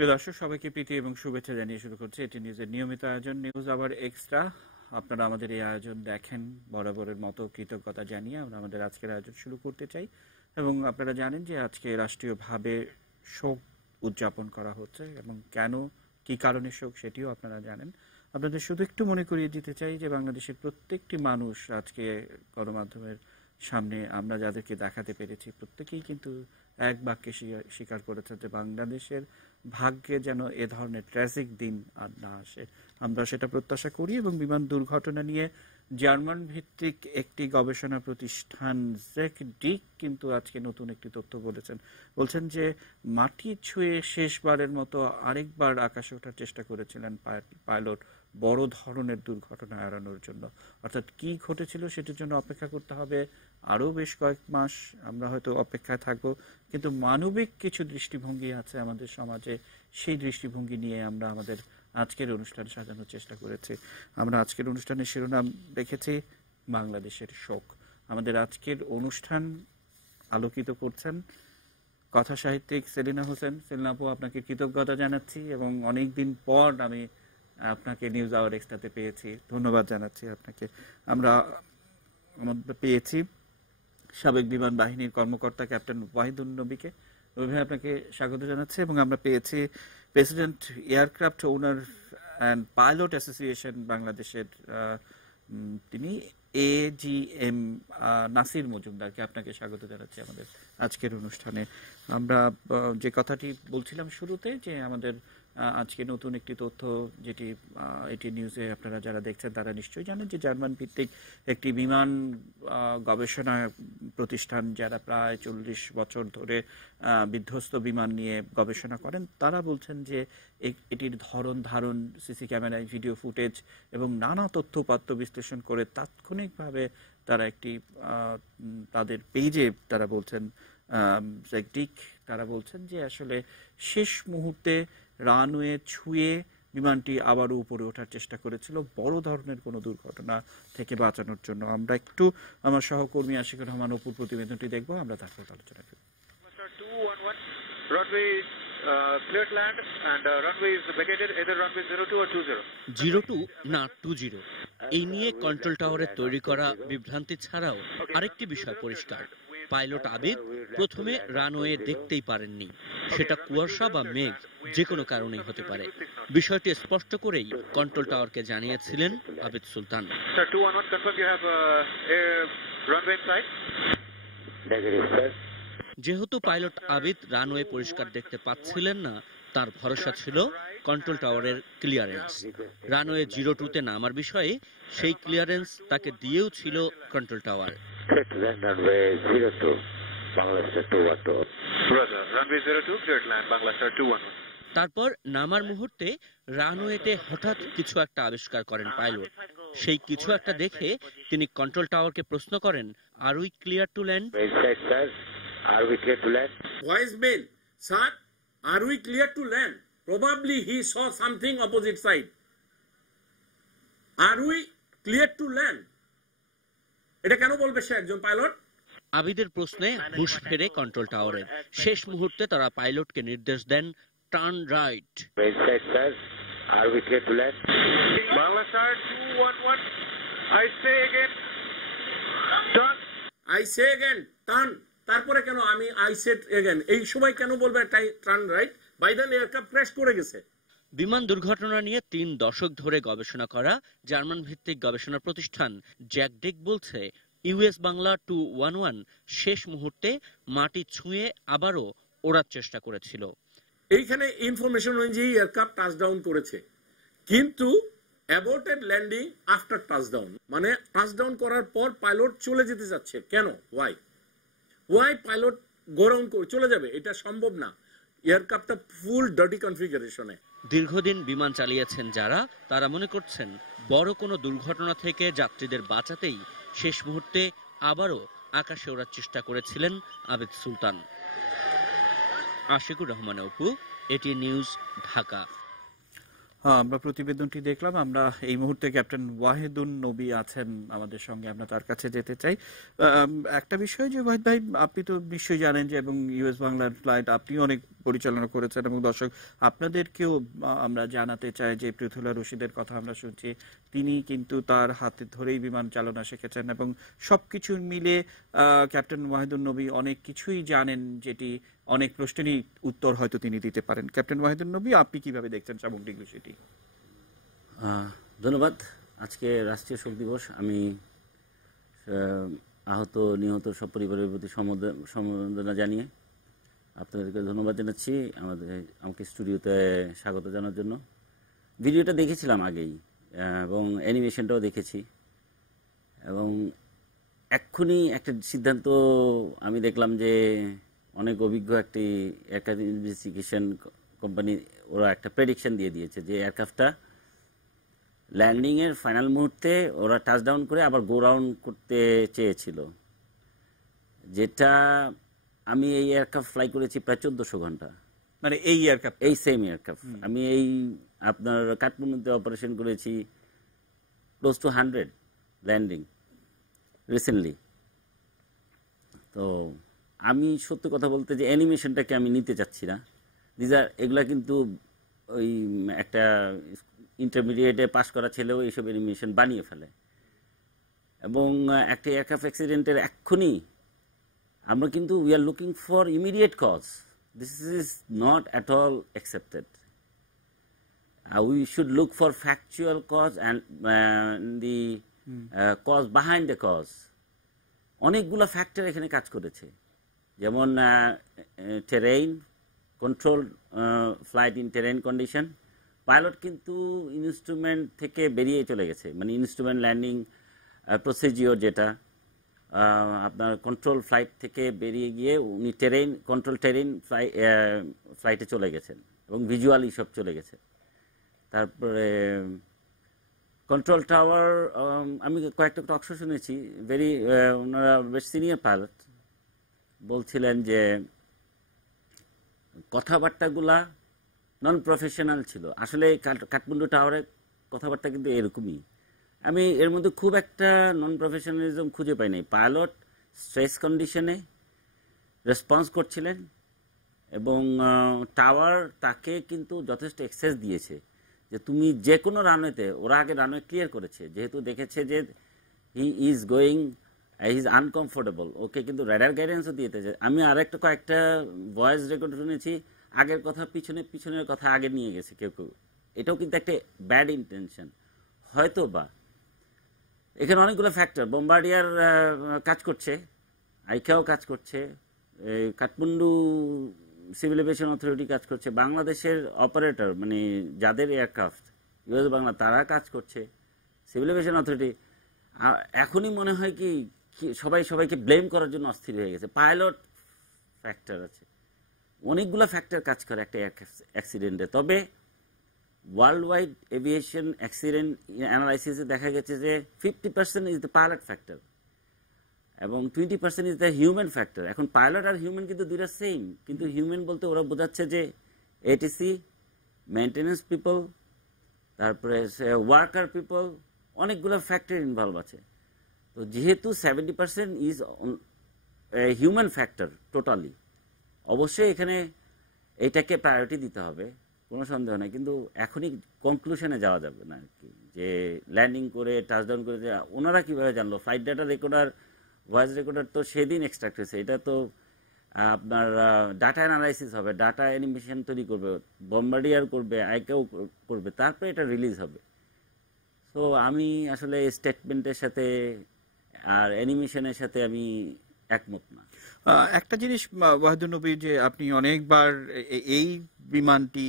প্রিয় দর্শক, সবাইকে প্রীতি এবং শুভেচ্ছা জানিয়ে শুরু করছে এটি নিউজের নিয়মিত আয়োজন নিউজ আওয়ার এক্সট্রা। আপনারা আমাদের এই আয়োজন দেখেন, বরাবরের মতো কৃতজ্ঞতা জানিয়ে আমরা আমাদের আজকের আয়োজন শুরু করতে চাই। এবং আপনারা জানেন যে আজকে রাষ্ট্রীয়ভাবে শোক উদযাপন করা হচ্ছে এবং কেন, কি কারণে শোক সেটিও আপনারা জানেন। আপনাদের শুধু একটু মনে করিয়ে দিতে চাই যে বাংলাদেশের প্রত্যেকটি মানুষ আজকে গণমাধ্যমের সামনে আমরা যাদেরকে দেখাতে পেরেছি প্রত্যেকেই কিন্তু এক বাক্যে স্বীকার করেছে যে বাংলাদেশের ভাগ্যে যেন এ ধরনের ট্র্যাজিক দিন আর না আসে। আমরা সেটা প্রত্যাশা করি এবং বিমান দুর্ঘটনা নিয়ে জার্মান ভিত্তিক একটি গবেষণা প্রতিষ্ঠান জেকডিক কিন্তু আজকে নতুন একটি তথ্য বলছেন যে মাটি ছুঁয়ে শেষবারের মতো আরেকবার আকাশে ওঠার চেষ্টা করেছিলেন পাইলট বড় ধরনের দুর্ঘটনা এড়ানোর জন্য। অর্থাৎ কি ঘটেছিল সেটির জন্য অপেক্ষা করতে হবে আরও বেশ কয়েক মাস, আমরা হয়তো অপেক্ষায় থাকবো। কিন্তু মানবিক কিছু দৃষ্টিভঙ্গি আছে আমাদের সমাজে, সেই দৃষ্টিভঙ্গি নিয়ে আমরা আমাদের আজকের অনুষ্ঠান সাজানোর চেষ্টা করেছি। আমরা আজকের অনুষ্ঠানের শিরোনাম রেখেছি বাংলাদেশের শোক। আমাদের আজকের অনুষ্ঠান আলোকিত করছেন কথা সাহিত্যিক সেলিনা হোসেন। সেলিনা আপু, আপনাকে কৃতজ্ঞতা জানাচ্ছি এবং অনেকদিন পর আমি আপনাকে নিউজ আওয়ার এক্সট্রাতে পেয়েছি, ধন্যবাদ জানাচ্ছি আপনাকে। আমরা আমাদের পেয়েছি সাবেক বিমান বাহিনীর কর্মকর্তা ক্যাপ্টেন ওয়াহিদুন নবীকে, ওইভাবে আপনাকে স্বাগত জানাচ্ছি। এবং আমরা পেয়েছি president aircraft owner and pilot association বাংলাদেশের তিনি AGM নাসির মজুমদারকে, আপনাকে স্বাগত জানাচ্ছি আমাদের আজকের অনুষ্ঠানে। আমরা যে কথাটি বলছিলাম শুরুতে যে আমাদের আজকে নতুন একটি তথ্য, যেটি এটি নিউজে আপনারা যারা দেখছেন তারা নিশ্চয়ই জানেন যে জার্মান ভিত্তিক একটি বিমান গবেষণা প্রতিষ্ঠান যারা প্রায় 40 বছর ধরে বিধ্বস্ত বিমান নিয়ে গবেষণা করেন, তারা বলছেন যে এটির ধরন ধারণ, সিসি ক্যামেরায় ভিডিও ফুটেজ এবং নানা তথ্যপাত্র বিশ্লেষণ করে তাৎক্ষণিকভাবে তারা একটি তাদের পেজে তারা বলছেন জেকডিক, তারা বলছেন যে আসলে শেষ মুহূর্তে রানওয়ে ছুঁয়ে বিমানটি আবারও উপরে ওঠার চেষ্টা করেছিল বড় ধরনের কোনো দুর্ঘটনা থেকে বাঁচানোর জন্য। আমরা একটু আমার সহকর্মী আশিকুর রহমান অপুর প্রতিবেদনটি দেখবো, আমরা তারপর আলোচনা করি। Cleared land and runway is vacated, either runway 02 or 20. 02 না 20, এই নিয়ে কন্ট্রোল টাওয়ারের তৈরি করা বিভ্রান্তি ছাড়াও আরেকটি বিষয় পরিষ্কার, পাইলট আবিদ প্রথমে রানওয়ে দেখতেই পারেননি। সেটা কুয়াশা বা মেঘ যে কোনো কারণেই হতে পারে। বিষয়টি স্পষ্ট করেই কন্ট্রোল টাওয়ারকে জানিয়েছিলেন আবিদ সুলতান। যেহেতু পাইলট আবিদ রানওয়ে পরিষ্কার দেখতে পাচ্ছিলেন না, তার ভরসা ছিল কন্ট্রোল টাওয়ারের ক্লিয়ারেন্স। রানওয়ে 02-তে নামার বিষয়ে সেই ক্লিয়ারেন্স তাকে দিয়েও ছিল কন্ট্রোল টাওয়ার। তারপর নামার মুহূর্তে রানওয়েতে হঠাৎ কিছু একটা আবিষ্কার করেন পাইলট। সেই কিছু একটা দেখে তিনি কন্ট্রোল টাওয়ারকে প্রশ্ন করেন, are we clear to land? Are we clear to land? Voice mail. Sir, are we clear to land? Probably he saw something opposite side. Are we clear to land? এটা কেন বলবে সে একজন পাইলট? আবিদের প্রশ্নে হুঁশ ফেরে কন্ট্রোল টাওয়ারের। শেষ মুহূর্তে তারা পাইলটকে নির্দেশ দেন, turn right. Are we clear to land? Bangla Star 211. I say again, turn. I say again, turn. তারপরে কেন আমি আই সেড এগেন এই সময় কেন বলবে turn right? By then aircraft crash করে গেছে। বিমান দুর্ঘটনা নিয়ে 3 দশক ধরে গবেষণা করা জার্মান ভিত্তিক গবেষণা প্রতিষ্ঠান জ্যাকডিক বলছে ইউএস বাংলা 211 শেষ মুহূর্তে মাটি ছুঁয়ে আবারও ওড়ার চেষ্টা করেছিল। এইখানে ইনফরমেশন অনুযায়ী এয়ারক্রাফট টাচডাউন করেছে, কিন্তু অ্যাবর্টেড ল্যান্ডিং আফটার টাচডাউন, মানে টাচডাউন করার পর পাইলট চলে যেতে যাচ্ছে। কেন? ওয়াই পাইলট গোরাউন্ড করে চলে যাবে? এটা সম্ভব না। এয়ারক্রাফটটা ফুল ডার্টি কনফিগারেশনে। দীর্ঘদিন বিমান চালিয়েছেন যারা, তারা মনে করছেন বড় কোনো দুর্ঘটনা থেকে যাত্রীদের বাঁচাতেই শেষ মুহূর্তে আবারও আকাশে ওড়ার চেষ্টা করেছিলেন আবিদ সুলতান। আশিকুর রহমান অপু, এটি নিউজ, ঢাকা। আমরা প্রতিবেদনটি দেখলাম। আমরা এই মুহূর্তে ক্যাপ্টেন ওয়াহিদুন নবী আছেন আমাদের সঙ্গে, আমরা তার কাছে যেতে চাই। একটা বিষয় যে ওয়াহিদ ভাই, আপনি তো নিশ্চয়ই জানেন যে, এবং ইউএস বাংলার ফ্লাইট আপনি অনেক পরিচালনা করেছেন। এবং দর্শক আপনাদেরকেও আমরা জানাতে চাই যে পৃথুলা রশিদের কথা আমরা শুনছি, তিনি কিন্তু তার হাতে ধরেই বিমান চালনা শিখেছেন এবং সবকিছু মিলে ক্যাপ্টেন ওয়াহিদুন নবী অনেক কিছুই জানেন, যেটি অনেক প্রশ্নেরই উত্তর হয়তো তিনি দিতে পারেন। ক্যাপ্টেন ওয়াহিদুন নবী, আপনি কিভাবে দেখছেন সামগ্রিক বিষয়টি? ধন্যবাদ। আজকে রাষ্ট্রীয় শোক দিবস। আমি আহত নিহত সব পরিবারের প্রতি সমবেদনা জানিয়ে আপনাদেরকে ধন্যবাদ জানাচ্ছি আমাকে স্টুডিওতে স্বাগত জানার জন্য। ভিডিওটা দেখেছিলাম আগেই এবং অ্যানিমেশনটাও দেখেছি, এবং এক্ষুনি একটা সিদ্ধান্ত আমি দেখলাম যে অনেক অভিজ্ঞ একটি এয়ারক্রাফট ইনভেস্টিগেশন কোম্পানি ওরা একটা প্রেডিকশন দিয়ে দিয়েছে যে এয়ারক্রাফটটা ল্যান্ডিংয়ের ফাইনাল মুহূর্তে ওরা টাচডাউন করে আবার গো রাউন্ড করতে চেয়েছিল, যেটা আমি এই এয়ারক্রাফট ফ্লাই করেছি প্রায় 1400 ঘন্টা। মানে এই এয়ারক্রাফট, এই সেম এয়ারক্রাফট আমি এই আপনার কাঠমান্ডুতে অপারেশন করেছি ক্লোজ টু 100 ল্যান্ডিং রিসেন্টলি। তো আমি সত্যি কথা বলতে যে অ্যানিমেশনটাকে আমি নিতে চাচ্ছি না। এগুলা কিন্তু ওই একটা ইন্টারমিডিয়েটে পাশ করা ছেলেও এইসব অ্যানিমেশন বানিয়ে ফেলে, এবং একটা এয়ারক্রাফট অ্যাক্সিডেন্টের এক্ষুনি আমরা কিন্তু we are looking for immediate cause. This is not at all accepted. We should look for factual cause and the cause behind the cause. অনেকগুলো ফ্যাক্টর এখানে কাজ করেছে, যেমন terrain control, flight in terrain condition. Pilot কিন্তু instrument থেকে বেরিয়ে চলে গেছে, মানে ইনস্ট্রুমেন্ট ল্যান্ডিং প্রসিজিওর যেটা আপনার কন্ট্রোল ফ্লাইট থেকে বেরিয়ে গিয়ে উনি কন্ট্রোল টেরেইন ফ্লাইটে চলে গেছেন এবং ভিজুয়ালি সব চলে গেছে। তারপরে কন্ট্রোল টাওয়ার, আমি কয়েকটা টকশো শুনেছি, ওনারা বেশ সিনিয়র পাইলট বলছিলেন যে কথাবার্তাগুলা নন প্রফেশনাল ছিল। আসলে কাঠমান্ডু টাওয়ারের কথাবার্তা কিন্তু এরকমই। আমি এর মধ্যে খুব একটা নন প্রফেশনালিজম খুঁজে পাই নাই। পাইলট স্ট্রেস কন্ডিশনে রেসপন্স করছিলেন এবং টাওয়ার তাকে কিন্তু যথেষ্ট অ্যাক্সেস দিয়েছে যে তুমি যে কোনো রানওয়েতে, ওরা আগে রানওয়ে ক্লিয়ার করেছে, যেহেতু দেখেছে যে হি ইজ আনকমফোর্টেবল, ওকে কিন্তু রাডার গাইডেন্সও দিয়েছে। আমি কয়েকটা ভয়েস রেকর্ড শুনেছি, আগের কথা পিছনের কথা আগে নিয়ে গেছে কেউ কেউ। এটাও কিন্তু একটা ব্যাড ইন্টেনশন হয়তো বা। এখানে অনেকগুলো ফ্যাক্টর, বোম্বার্ডিয়ার কাজ করছে, আইকাও কাজ করছে, কাঠমান্ডু সিভিল এভিয়েশন অথরিটি কাজ করছে, বাংলাদেশের অপারেটর মানে যাদের এয়ারক্রাফট ইউএস বাংলা তারা কাজ করছে, সিভিল এভিয়েশন অথরিটি। এখনই মনে হয় কি সবাইকে ব্লেম করার জন্য অস্থির হয়ে গেছে। পাইলট ফ্যাক্টর আছে, অনেকগুলো ফ্যাক্টর কাজ করে একটা অ্যাক্সিডেন্টে। তবে ওয়ার্ল্ড ওয়াইড এভিয়েশন অ্যাক্সিডেন্ট অ্যানালাইসিসে দেখা গেছে যে 50% ইজ দ্য পাইলট ফ্যাক্টর এবং 20% ইজ দ্য হিউম্যান ফ্যাক্টর। এখন পাইলট আর হিউম্যান কিন্তু দুইটা সেম, কিন্তু হিউম্যান বলতে ওরা বোঝাচ্ছে যে এটিসি, মেইনটেনেন্স পিপল, তারপরে ওয়ার্কার পিপল, অনেকগুলো ফ্যাক্টর ইনভলভ আছে। তো যেহেতু 70% ইজ হিউম্যান ফ্যাক্টর টোটালি, অবশ্যই এখানে এইটাকে প্রায়োরিটি দিতে হবে, কোনো সন্দেহ নেই। কিন্তু এখনই কনক্লুশনে যাওয়া যাবে না আর কি, যে ল্যান্ডিং করে টাচডাউন করে যে ওনারা কীভাবে জানলো। Flight data recorder, voice recorder তো সেদিন এক্সট্রাক্ট হয়েছে, এটা তো আপনার ডাটা অ্যানালাইসিস হবে, ডাটা অ্যানিমেশন তৈরি করবে, বম্বার্ডিয়ার করবে, আইকেও করবে, তারপরে এটা রিলিজ হবে। তো আমি আসলে স্টেটমেন্টের সাথে আর অ্যানিমেশনের সাথে আমি একমত না। একটা জিনিস ওয়াহিদুন নবী, যে আপনি অনেকবার এই বিমানটি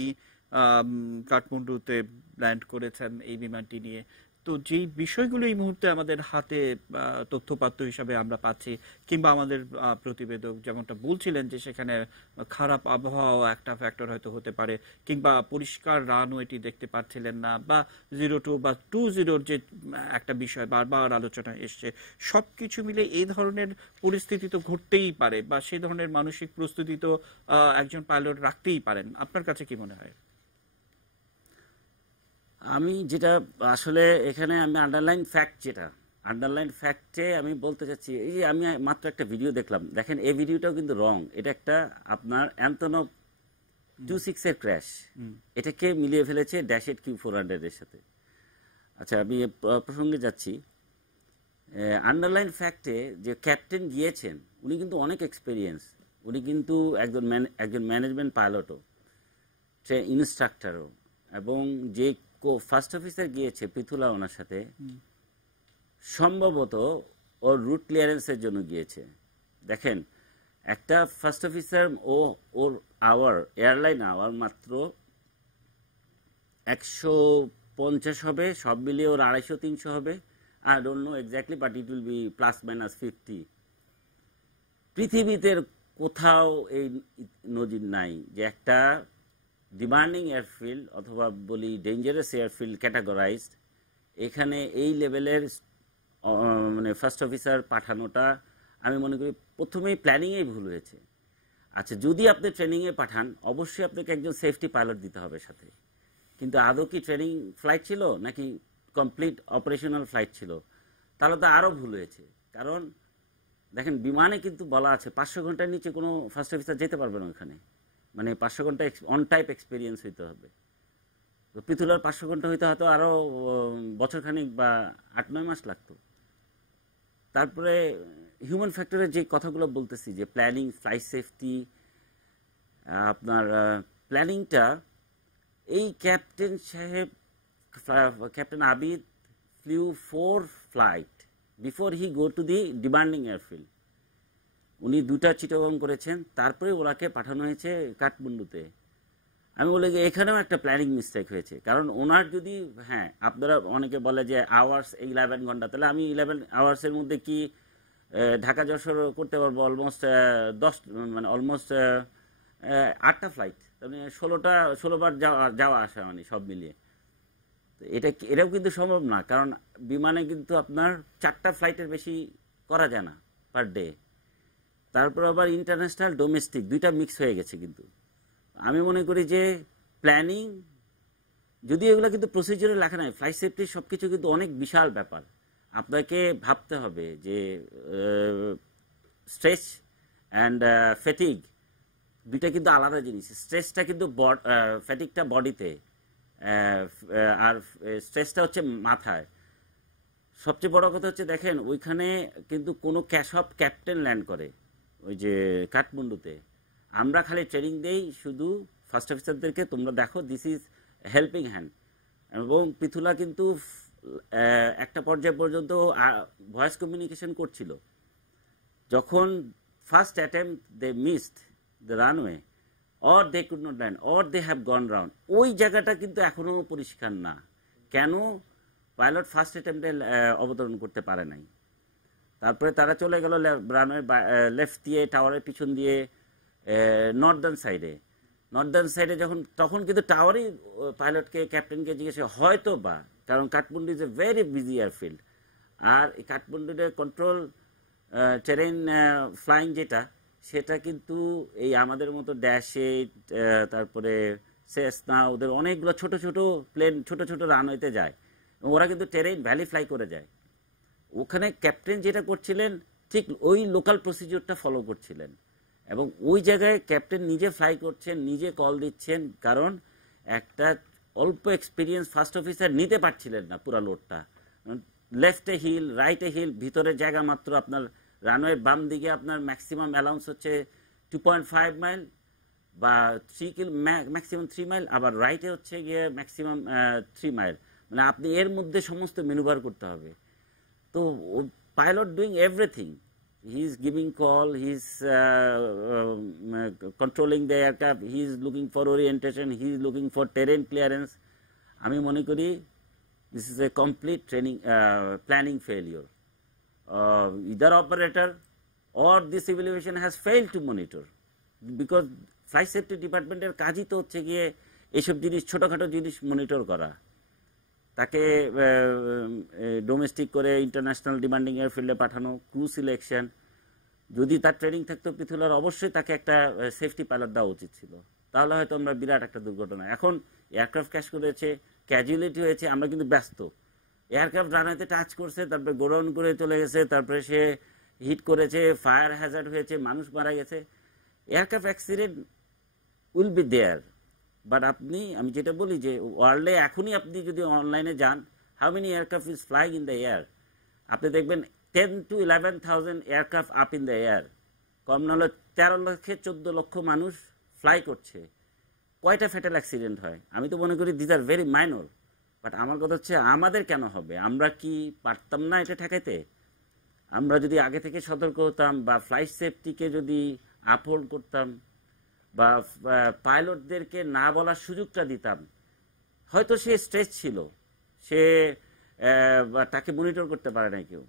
কাঠমান্ডুতে ল্যান্ড করেছেন এই বিমানটি নিয়ে, তো যেই বিষয়গুলো এই মুহূর্তে আমাদের হাতে তথ্যপাত্র হিসাবে আমরা পাচ্ছি, কিংবা আমাদের প্রতিবেদক যেমনটা বলছিলেন যে সেখানে খারাপ আবহাওয়া একটা ফ্যাক্টর হয়তো হতে পারে, কিংবা পরিষ্কার রানওয়েটি দেখতে পাচ্ছিলেন না, বা 02 বা 20 যে একটা বিষয় বারবার আলোচনা এসছে, সবকিছু মিলে এই ধরনের পরিস্থিতি তো ঘটতেই পারে, বা সেই ধরনের মানসিক প্রস্তুতি তো একজন পাইলট রাখতেই পারেন। আপনার কাছে কি মনে হয়? আমি যেটা আসলে এখানে আমি আন্ডারলাইন ফ্যাক্টে আমি বলতে চাচ্ছি, এই যে আমি মাত্র একটা ভিডিও দেখলাম, দেখেন এই ভিডিওটাও কিন্তু রং। এটা একটা আপনার অ্যান্তনভ 26 এর ক্র্যাশ, এটাকে মিলিয়ে ফেলেছে ড্যাশেট Q400 এর সাথে। আচ্ছা, আমি প্রসঙ্গে যাচ্ছি। আন্ডারলাইন ফ্যাক্টে যে ক্যাপ্টেন গিয়েছেন উনি কিন্তু অনেক এক্সপেরিয়েন্স, উনি কিন্তু একজন ম্যানেজমেন্ট পাইলটও, ইনস্ট্রাক্টরও, এবং যে ফার্স্ট অফিসার গিয়েছে পৃথুলা ওনার সাথে সম্ভবত ওর রুট ক্লিয়ারেন্সের জন্য গিয়েছে। দেখেন, একটা ফার্স্ট অফিসার ওর এয়ারলাইন আওয়ার মাত্র 150 হবে, সব মিলিয়ে ওর 250-300 হবে। I don't know exactly, but it will be ±50। পৃথিবীতে কোথাও এই নজির নাই যে একটা ডিমান্ডিং এয়ারফিল্ড অথবা বলি ডেঞ্জারাস এয়ারফিল্ড ক্যাটাগরাইজড, এখানে এই লেভেলের মানে ফার্স্ট অফিসার পাঠানোটা আমি মনে করি প্রথমেই প্ল্যানিংয়েই ভুল হয়েছে। আচ্ছা, যদি আপনি ট্রেনিংয়ে পাঠান অবশ্যই আপনাকে একজন সেফটি পাইলট দিতে হবে সাথে, কিন্তু আদৌ কি ট্রেনিং ফ্লাইট ছিল নাকি কমপ্লিট অপারেশনাল ফ্লাইট ছিল? তাহলে তো আরও ভুল হয়েছে। কারণ দেখেন, বিমানে কিন্তু বলা আছে 500 ঘন্টার নিচে কোনো ফার্স্ট অফিসার যেতে পারবে না ওখানে, মানে 500 ঘন্টা অন টাইপ এক্সপিরিয়েন্স হইতে হবে। তো পৃথুলার 500 ঘন্টা হইতে হয়তো আরও বছরখানিক বা 8-9 মাস লাগতো। তারপরে হিউম্যান ফ্যাক্টরের যে কথাগুলো বলতেছি, যে প্ল্যানিং, ফ্লাইট সেফটি, আপনার প্ল্যানিংটা, এই ক্যাপ্টেন সাহেব, captain Abid flew 4 flight before he go to the demanding airfield। উনি 2টা চিটাগং করেছেন, তারপরে ওনাকে পাঠানো হয়েছে কাঠমান্ডুতে। আমি বলি যে এখানেও একটা প্ল্যানিং মিস্টেক হয়েছে। কারণ ওনার যদি, হ্যাঁ আপনারা অনেকে বলে যে আওয়ার্স 11 ঘন্টা, তাহলে আমি 11 আওয়ার্সের মধ্যে কি ঢাকা যশোর করতে পারবো? অলমোস্ট 8টা ফ্লাইট, মানে 16 বার যাওয়া আসা, মানে সব মিলিয়ে এটাও কিন্তু সম্ভব না। কারণ বিমানে কিন্তু আপনার 4টা ফ্লাইটের বেশি করা যায় না পার ডে। তারপর আবার ইন্টারন্যাশনাল, ডোমেস্টিক 2টা মিক্স হয়ে গেছে। কিন্তু আমি মনে করি যে প্ল্যানিং, যদি এগুলো কিন্তু প্রসিজারে লেখা নাই, ফ্লাইট সেফটি সব কিছু কিন্তু অনেক বিশাল ব্যাপার। আপনাকে ভাবতে হবে যে স্ট্রেস অ্যান্ড ফ্যাটিগ 2টা কিন্তু আলাদা জিনিস। স্ট্রেসটা কিন্তু ফ্যাটিগটা বডিতে, আর স্ট্রেসটা হচ্ছে মাথায়। সবচেয়ে বড় কথা হচ্ছে, দেখেন ওইখানে কিন্তু কোনো সব ক্যাপ্টেন ল্যান্ড করে ওই যে কাঠমান্ডুতে। আমরা খালি ট্রেনিং দেই শুধু ফার্স্ট অফিসারদেরকে, তোমরা দেখো দিস ইজ হেল্পিং হ্যান্ড। এবং পৃথুলা কিন্তু একটা পর্যায় পর্যন্ত ভয়েস কমিউনিকেশন করছিল। যখন first attempt they missed the runway, or they could not land, or they have gone round, ওই জায়গাটা কিন্তু এখনো পরিষ্কার না কেন পাইলট ফার্স্ট অ্যাটেম্পটে অবতরণ করতে পারে নাই। তারপরে তারা চলে গেল রানওয়ে লেফট দিয়ে, টাওয়ারের পিছন দিয়ে নর্দার্ন সাইডে তখন কিন্তু টাওয়ারই পাইলটকে, ক্যাপ্টেনকে জিজ্ঞেস হয়তো বা, কারণ Kathmandu is a very busy airfield. আর এই কাঠমান্ডুতে কন্ট্রোল টেরেন ফ্লাইং যেটা, সেটা কিন্তু এই আমাদের মতো ড্যাশেট, তারপরে সেসনা, ওদের অনেকগুলো ছোট ছোট প্লেন ছোট ছোট রানওয়েতে যায়। ওরা কিন্তু টেরেন ভ্যালি ফ্লাই করে যায়। ওখানে ক্যাপ্টেন যেটা করছিলেন ঠিক ওই লোকাল প্রসিডিওরটা ফলো করছিলেন, এবং ওই জায়গায় ক্যাপ্টেন নিজে ফ্লাই করছেন, নিজে কল দিচ্ছেন। কারণ একটা অল্প এক্সপিরিয়েন্স ফার্স্ট অফিসার নিতে পারছিলেন না পুরা লোডটা। লেফটে হিল, রাইটে হিল, ভিতরের জায়গা মাত্র আপনার রানওয়ে বাম দিকে আপনার ম্যাক্সিমাম অ্যালাউন্স হচ্ছে 2.5 মাইল বা 3 মাইল, আবার রাইটে হচ্ছে গিয়ে ম্যাক্সিমাম 3 মাইল। মানে আপনি এর মধ্যে সমস্ত ম্যানুভার করতে হবে। তো pilot doing everything, he is giving call, he is controlling the aircraft, he is looking for orientation, he is looking for terrain clearance. আমি মনে করি this is a complete planning failure. Either operator or the civil aviation has failed to monitor, because flight safety ডিপার্টমেন্টের কাজই তো হচ্ছে গিয়ে এইসব জিনিস, ছোটখাটো জিনিস মনিটর করা। তাকে ডোমেস্টিক করে ইন্টারন্যাশনাল ডিমান্ডিং এয়ারফিল্ডে পাঠানো, ক্রু সিলেকশন। যদি তার ট্রেনিং থাকতো পৃথুলার, অবশ্যই তাকে একটা সেফটি পাইলট দেওয়া উচিত ছিল। তাহলে হয়তো আমরা বিরাট একটা দুর্ঘটনা। এখন এয়ারক্রাফট ক্র্যাশ করেছে, ক্যাজুয়ালিটি হয়েছে, আমরা কিন্তু ব্যস্ত। এয়ারক্রাফট রানওয়েতে টাচ করছে, তারপরে গোডাউন করে চলে গেছে, তারপরে সে হিট করেছে, ফায়ার হ্যাজার্ড হয়েছে, মানুষ মারা গেছে। Aircraft accident will be there. But আমি যেটা বলি যে ওয়ার্ল্ডে এখনই আপনি যদি অনলাইনে যান, how many aircraft is flying in the air, আপনি দেখবেন 10 to 11,000 aircraft up in the air. কম না হলে 13 লক্ষে 14 লক্ষ মানুষ ফ্লাই করছে। কয়টা ফ্যাটাল অ্যাক্সিডেন্ট হয়? আমি তো মনে করি this are very minor. But আমার কথা হচ্ছে আমাদের কেন হবে? আমরা কি পারতাম না এটা ঠেকাইতে? আমরা যদি আগে থেকে সতর্ক হতাম বা ফ্লাইট সেফটিকে যদি আপহোল্ড করতাম বা পাইলটদেরকে না বলার সুযোগটা দিতাম, হয়তো সে স্ট্রেস ছিল, সে তাকে মনিটর করতে পারে না কেউ।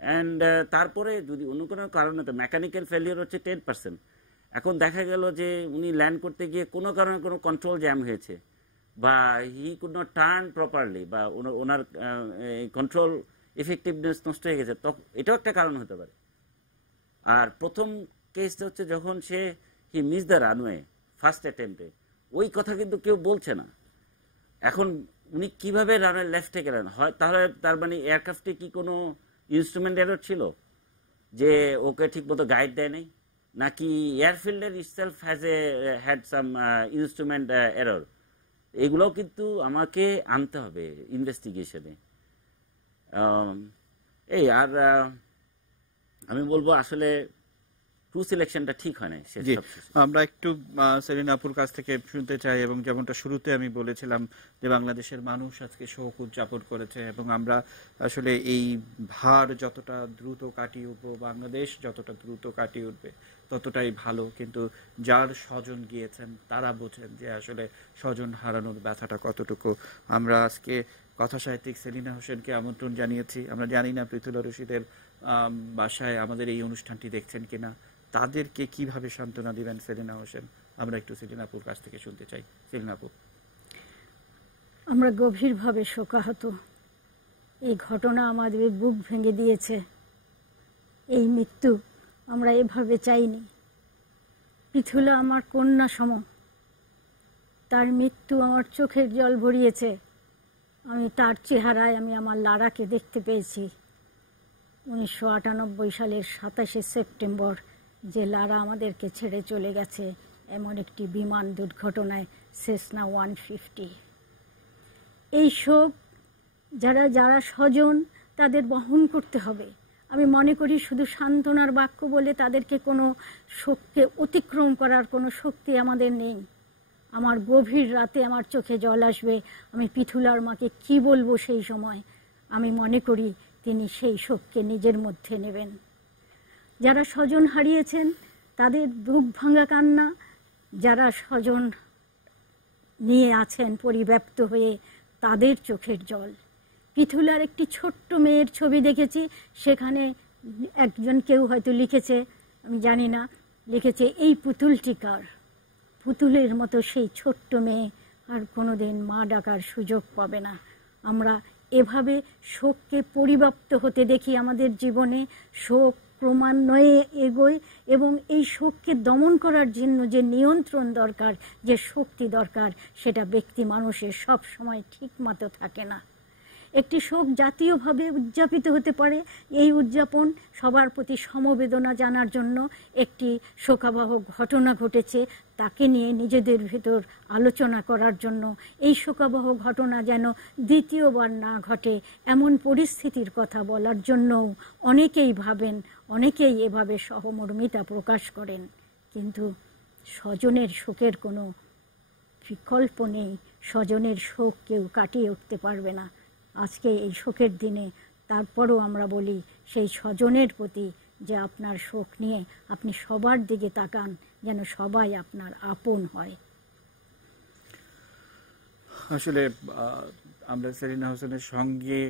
অ্যান্ড তারপরে যদি অন্য কোনো কারণে, তো মেকানিক্যাল ফেলিওর হচ্ছে 10%। এখন দেখা গেল যে উনি ল্যান্ড করতে গিয়ে কোনো কারণে কোনো কন্ট্রোল জ্যাম হয়েছে বা he could not turn properly বা ওনার কন্ট্রোল এফেক্টিভনেস নষ্ট হয়ে গেছে, তখন এটাও একটা কারণ হতে পারে। আর প্রথম কেসটা হচ্ছে যখন he miss the runway first অ্যাটেম্পটে, ওই কথা কিন্তু কেউ বলছে না। এখন উনি কিভাবে রানওয়ে লেফটে গেলেন? হয় তাহলে তার মানে এয়ারক্রাফটে কি কোনো ইনস্ট্রুমেন্ট এরর ছিল যে ওকে ঠিকমতো গাইড দেয় নাই, নাকি এয়ারফিল্ডের itself had some instrument error? এগুলোও কিন্তু আমাকে আনতে হবে ইনভেস্টিগেশনে। আর আমি বলবো আসলে ক্রু সিলেকশনটা ঠিক হয় না। আমরা একটু সেলিনা আপুর কাছ থেকে শুনতে চাই, এবং যেমনটা শুরুতে আমি বলেছিলাম যে বাংলাদেশের মানুষ আজকে শোক উদযাপন করেছে, এবং আমরা আসলে এই ভার যতটা দ্রুত কাটিয়ে উঠবো, বাংলাদেশ যতটা দ্রুত কাটিয়ে উঠবে ততটাই ভালো। কিন্তু যার স্বজন গিয়েছেন তারা বোঝেন যে আসলে স্বজন হারানোর ব্যথাটা কতটুকু। আমরা আজকে কথা সাহিত্যিক সেলিনা হোসেনকে আমন্ত্রণ জানিয়েছি। আমরা জানি না পৃথুলা রশিদের বাসায় আমাদের এই অনুষ্ঠানটি দেখছেন কিনা, তাদেরকে কিভাবে সান্ত্বনা দিবেন সেলিনা হোসেন? আমরা একটু সেলিনা আপুর কাছ থেকে শুনতে চাই। সেলিনা আপু। আমরা গভীরভাবে শোকাহত। এই ঘটনা আমাদের বুক ভেঙে দিয়েছে। এই মৃত্যু আমরা এভাবে চাইনি। পৃথুলা আমার কন্যা সম, তার মৃত্যু আমার চোখের জল ভরিয়েছে। আমি তার চেহারায় আমি আমার লারাকে দেখতে পেয়েছি। 1998 সালের 27শে সেপ্টেম্বর যে লারা আমাদেরকে ছেড়ে চলে গেছে এমন একটি বিমান দুর্ঘটনায়, সেসনা 150। এই শোক যারা স্বজন তাদের বহন করতে হবে। আমি মনে করি শুধু সান্ত্বনার বাক্য বলে তাদেরকে কোনো শোককে অতিক্রম করার কোনো শক্তি আমাদের নেই। আমার গভীর রাতে আমার চোখে জল আসবে। আমি পৃথুলার মাকে কি বলবো সেই সময়? আমি মনে করি তিনি সেই শোককে নিজের মধ্যে নেবেন। যারা স্বজন হারিয়েছেন তাদের বুক ভাঙা কান্না, যারা স্বজন নিয়ে আছেন পরিব্যাপ্ত হয়ে তাদের চোখের জল। পৃথুলার একটি ছোট্ট মেয়ের ছবি দেখেছি, সেখানে কেউ হয়তো লিখেছে, আমি জানি না, লিখেছে এই পুতুলটি কার? পুতুলের মতো সেই ছোট্ট মেয়ে আর কোনোদিন মা ডাকার সুযোগ পাবে না। আমরা এভাবে শোককে পরিব্যাপ্ত হতে দেখি আমাদের জীবনে। শোক ক্রমান্বয়ে এগোয়, এবং এই শোককে দমন করার জন্য যে নিয়ন্ত্রণ দরকার, যে শক্তি দরকার, সেটা ব্যক্তি মানুষের সব সময় ঠিক মতো থাকে না। একটি শোক জাতীয়ভাবে উদযাপিত হতে পারে। এই উদযাপন সবার প্রতি সমবেদনা জানার জন্য। একটি শোকাবহ ঘটনা ঘটেছে, তাকে নিয়ে নিজেদের ভিতর আলোচনা করার জন্য। এই শোকাবহ ঘটনা যেন দ্বিতীয়বার না ঘটে এমন পরিস্থিতির কথা বলার জন্যও অনেকেই ভাবেন, অনেকেই এভাবে সহমর্মিতা প্রকাশ করেন। কিন্তু স্বজনের শোকের কোনো বিকল্প নেই। স্বজনের শোক কেউ কাটিয়ে উঠতে পারবে না। আজকে এই শোকের দিনে তারপরও আমরা বলি সেই স্বজনের প্রতি যে আপনার শোক নিয়ে আপনি সবার দিকে তাকান, যেন সবাই আপনার আপন হয়। আসলে আমরা সেলিনা হোসেনের সঙ্গে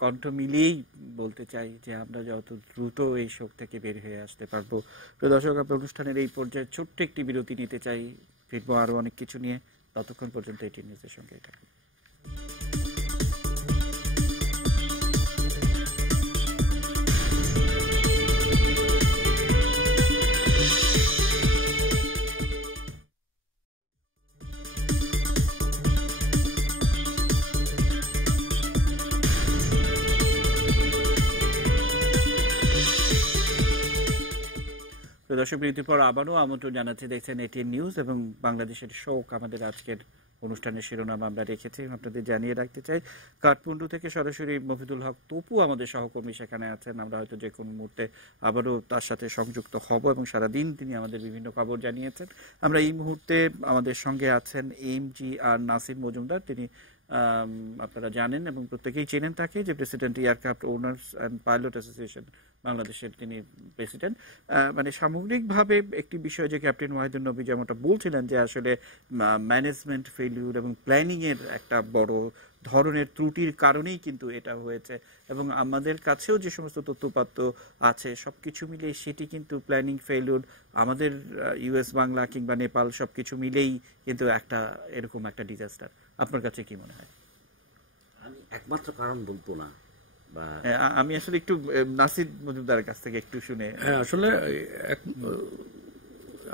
কণ্ঠ মিলিয়েই বলতে চাই যে আমরা যত দ্রুত এই শোক থেকে বের হয়ে আসতে পারবো। প্রিয় দর্শক, আমরা অনুষ্ঠানের এই পর্যায়ে ছোট্ট একটি বিরতি নিতে চাই। ফিরবো আরো অনেক কিছু নিয়ে। ততক্ষণ পর্যন্ত এটি নিউজের সঙ্গে থাকুন। দর্শক বিরতির পর আবারও আমন্ত্রণ জানাচ্ছি, দেখছেন এটিএন নিউজ এবং বাংলাদেশের শোক। আমাদের আজকের অনুষ্ঠানের শিরোনাম আমরা রেখেছি, আপনাদের জানিয়ে রাখতে চাই কাঠমান্ডু থেকে সরাসরি মফিদুল হক তপু আমাদের সহকর্মী সেখানে আছেন। আমরা হয়তো যে কোনো মুহূর্তে আবারও তার সাথে সংযুক্ত হব এবং সারাদিন তিনি আমাদের বিভিন্ন খবর জানিয়েছেন। আমরা এই মুহূর্তে আমাদের সঙ্গে আছেন MGR নাসির মজুমদার। তিনি আপনারা জানেন এবং প্রত্যেকেই চেনেন তাকে, যে president aircraft owners and pilot association বাংলাদেশের তিনি প্রেসিডেন্ট। মানে সামগ্রিকভাবে একটি বিষয় যে ক্যাপ্টেন ওয়াহিদুন নবী যেমনটা বলছিলেন যে আসলে ম্যানেজমেন্ট ফেলিউর এবং প্ল্যানিংয়ের একটা বড় ধরনের ত্রুটির কারণেই কিন্তু এটা হয়েছে, এবং আমাদের কাছেও যে সমস্ত তথ্যপাত্র আছে সবকিছু মিলে সেটি কিন্তু প্ল্যানিং ফেলিউর, আমাদের US বাংলা কিংবা নেপাল সবকিছু মিলেই কিন্তু একটা এরকম একটা ডিজাস্টার। আপনার কাছে কি মনে হয়? আমি একমাত্র কারণ বলবো না, বা আমি আসলে একটু নাসির মজুমদারের কাছ থেকে একটু শুনে। আসলে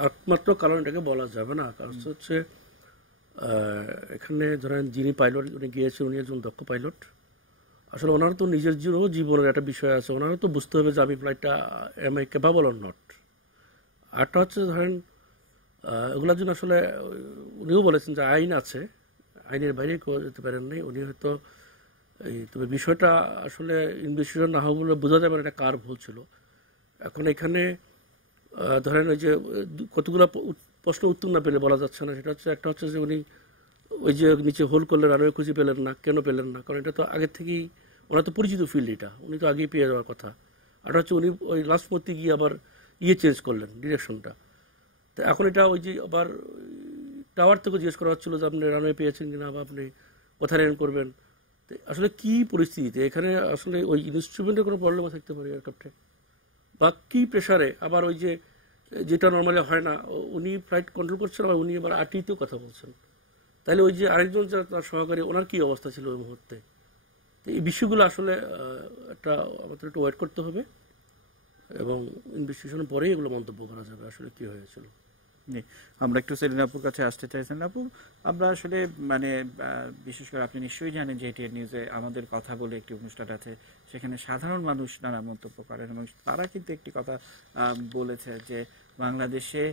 একমাত্র কারণ এটাকে বলা যাবে না, কারণ হচ্ছে এখানে ধরেন যিনি পাইলট উনি গিয়েছেন, উনি একজন দক্ষ পাইলট। আসলে ওনার তো নিজের জীবনের একটা বিষয় আছে, ওনারও তো বুঝতে হবে যে আমি ফ্লাইটটা am I capable or not. আরটা হচ্ছে ধরেন এগুলোর জন্য আসলে উনিও বলেছেন যে আইন আছে, আইনের বাইরে কেউ যেতে পারেন নাই উনি হয়তো। তবে বিষয়টা আসলে ইনভেস্টিগেশন না হওয়া বলে বোঝা যাবে এটা কার ভুল ছিল। এখন এখানে ধরেন ওই যে কতগুলো প্রশ্ন উত্তর না পেলে বলা যাচ্ছে না, সেটা হচ্ছে একটা হচ্ছে যে উনি ওই যে নিচে হোল করলে রানওয়ে খুঁজে পেলেন না, কেন পেলেন না? কারণ এটা তো আগের থেকেই ওনার তো পরিচিত ফিল্ড, এটা উনি তো আগেই পেয়ে যাওয়ার কথা। আর হচ্ছে উনি ওই লাস্ট মুহূর্তে গিয়ে আবার চেঞ্জ করলেন ডিরেকশনটা। তো এখন এটা ওই যে আবার টাওয়ার থেকে জিজ্ঞেস করা হচ্ছিল যে আপনি রানওয়ে পেয়েছেন কিনা বা আপনি কোথায় ল্যান্ড করবেন। আসলে কি পরিস্থিতিতে এখানে আসলে ওই ইনস্ট্রুমেন্টের কোনো প্রবলেমও থাকতে পারে এয়ারক্রাফটে, বা কি প্রেশারে আবার ওই যে যেটা নর্মালি হয় না, উনি ফ্লাইট কন্ট্রোল করছেন আবার উনি আবার আরটিতেও কথা বলছেন, তাহলে ওই যে আরেকজন যারা তার সহকারী ওনার কি অবস্থা ছিল ওই মুহূর্তে। তো এই বিষয়গুলো আসলে একটা আমাদের একটু ওয়েট করতে হবে এবং ইনভেস্টিগেশনের পরেই এগুলো মন্তব্য করা যাবে আসলে কি হয়েছিল। আমরা একটু সেলিনা আপুর কাছে আসতে চাইছেন। আপু, আমরা আসলে মানে বিশেষ করে আপনি নিশ্চয়ই জানেন যে এটিএন নিউজে আমাদের কথা বলে একটি অনুষ্ঠান আছে, সেখানে সাধারণ মানুষ নানা মন্তব্য করেন এবং তারা কিন্তু একটি কথা বলেছে যে বাংলাদেশে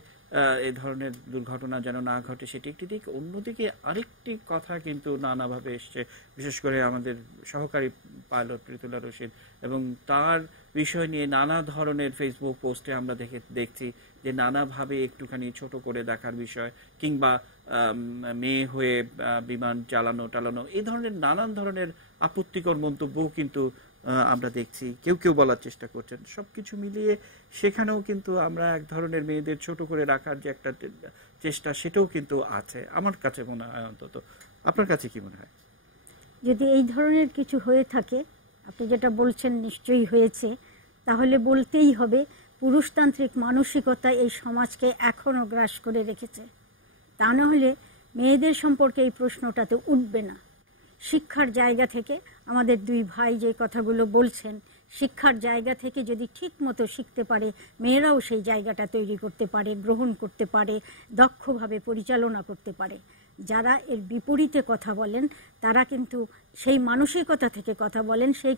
এই ধরনের দুর্ঘটনা যেন না ঘটে, সেটি একটি দিক। অন্যদিকে আরেকটি কথা কিন্তু নানাভাবে এসছে, বিশেষ করে আমাদের সহকারী পাইলট ঋতুলা রশিদ, এবং তার বিষয় নিয়ে নানা ধরনের ফেসবুক পোস্টে আমরা দেখছি যে নানাভাবে একটুখানি ছোট করে দেখার বিষয়, কিংবা মেয়ে হয়ে বিমান টালানো এই ধরনের নানান ধরনের আপত্তিকর মন্তব্যও কিন্তু আমরা দেখছি, কেউ বলার চেষ্টা করছেন। সবকিছু মিলিয়ে সেখানেও কিন্তু আমরা এক ধরনের মেয়েদের ছোট করে রাখার যে একটা চেষ্টা, সেটাও কিন্তু আছে আমার কাছে মনে হয়। অন্তত আপনার কাছে কি মনে হয়? যদি এই ধরনের কিছু হয়ে থাকে, আপনি যেটা বলছেন নিশ্চয়ই হয়েছে, তাহলে বলতেই হবে পুরুষতান্ত্রিক মানসিকতা এই সমাজকে এখনো গ্রাস করে রেখেছে। তা না হলে মেয়েদের সম্পর্কে এই প্রশ্নটাতে উঠবে না। শিক্ষার জায়গা থেকে আমাদের দুই ভাই যে কথাগুলো বলছেন, শিক্ষার জায়গা থেকে যদি ঠিক মতো শিখতে পারে, মেয়েরাও সেই জায়গাটা তৈরি করতে পারে, গ্রহণ করতে পারে, দক্ষভাবে পরিচালনা করতে পারে। যারা এর বিপরীতে কথা বলেন তারা কিন্তু সেই মানসিকতা থেকে কথা বলেন, সেই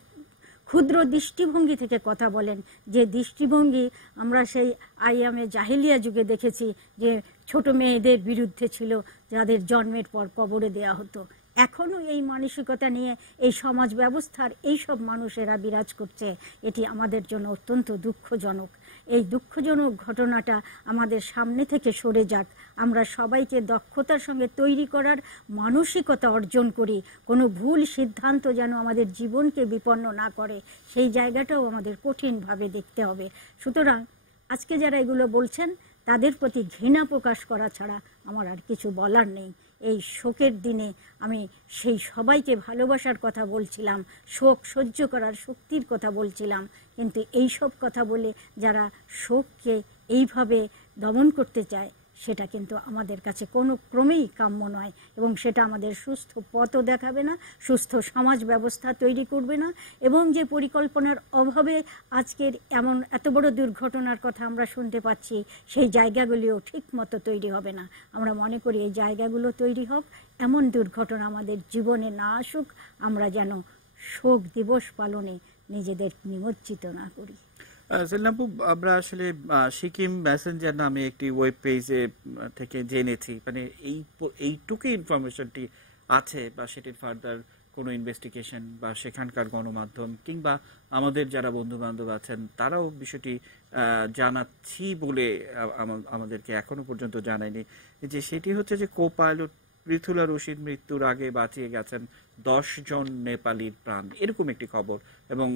ক্ষুদ্র দৃষ্টিভঙ্গি থেকে কথা বলেন, যে দৃষ্টিভঙ্গি আমরা সেই আইয়ামে জাহেলিয়া যুগে দেখেছি, যে ছোট মেয়েদের বিরুদ্ধে ছিল, যাদের জন্মের পর কবরে দেয়া হতো। এখনো এই মানসিকতা নিয়ে এই সমাজ ব্যবস্থার এইসব মানুষেরা বিরাজ করছে। এটি আমাদের জন্য অত্যন্ত দুঃখজনক। এই দুঃখজনক ঘটনাটা আমাদের সামনে থেকে সরে যাক, আমরা সবাইকে দক্ষতার সঙ্গে তৈরি করার মানসিকতা অর্জন করি। কোনো ভুল সিদ্ধান্ত যেন আমাদের জীবনকে বিপন্ন না করে, সেই জায়গাটাও আমাদের কঠিনভাবে দেখতে হবে। সুতরাং আজকে যারা এগুলো বলছেন তাদের প্রতি ঘৃণা প্রকাশ করা ছাড়া আমার আর কিছু বলার নেই। এই শোকের দিনে আমি সেই সবাইকে ভালোবাসার কথা বলছিলাম, শোক সহ্য করার শক্তির কথা বলছিলাম, কিন্তু এই সব কথা বলে যারা শোককে এইভাবে দমন করতে চায় সেটা কিন্তু আমাদের কাছে কোনো ক্রমেই কাম্য নয়, এবং সেটা আমাদের সুস্থ পথও দেখাবে না, সুস্থ সমাজ ব্যবস্থা তৈরি করবে না, এবং যে পরিকল্পনার অভাবে আজকের এমন এত বড় দুর্ঘটনার কথা আমরা শুনতে পাচ্ছি, সেই জায়গাগুলিও ঠিক মতো তৈরি হবে না। আমরা মনে করি এই জায়গাগুলো তৈরি হোক, এমন দুর্ঘটনা আমাদের জীবনে না আসুক, আমরা যেন শোক দিবস পালনে নিজেদের নিমজ্জিত না করি। সেলিনাপু, আমরা আসলে সিকিম মেসেঞ্জার নামে একটি ওয়েব পেজে থেকে জেনেছি, মানে এইটুকু ইনফরমেশনটি আছে বা সেটির ফার্দার কোনো ইনভেস্টিগেশন বা সেখানকার গণমাধ্যম কিংবা আমাদের যারা বন্ধু বান্ধব আছেন তারাও বিষয়টি জানাচ্ছি বলে আমাদেরকে এখনো পর্যন্ত জানায়নি, যে সেটি হচ্ছে যে কো পাইলট পৃথুলা রশিদ মৃত্যুর আগে বাঁচিয়ে গেছেন 10 জন নেপালির প্রাণ, এরকম একটি খবর। এবং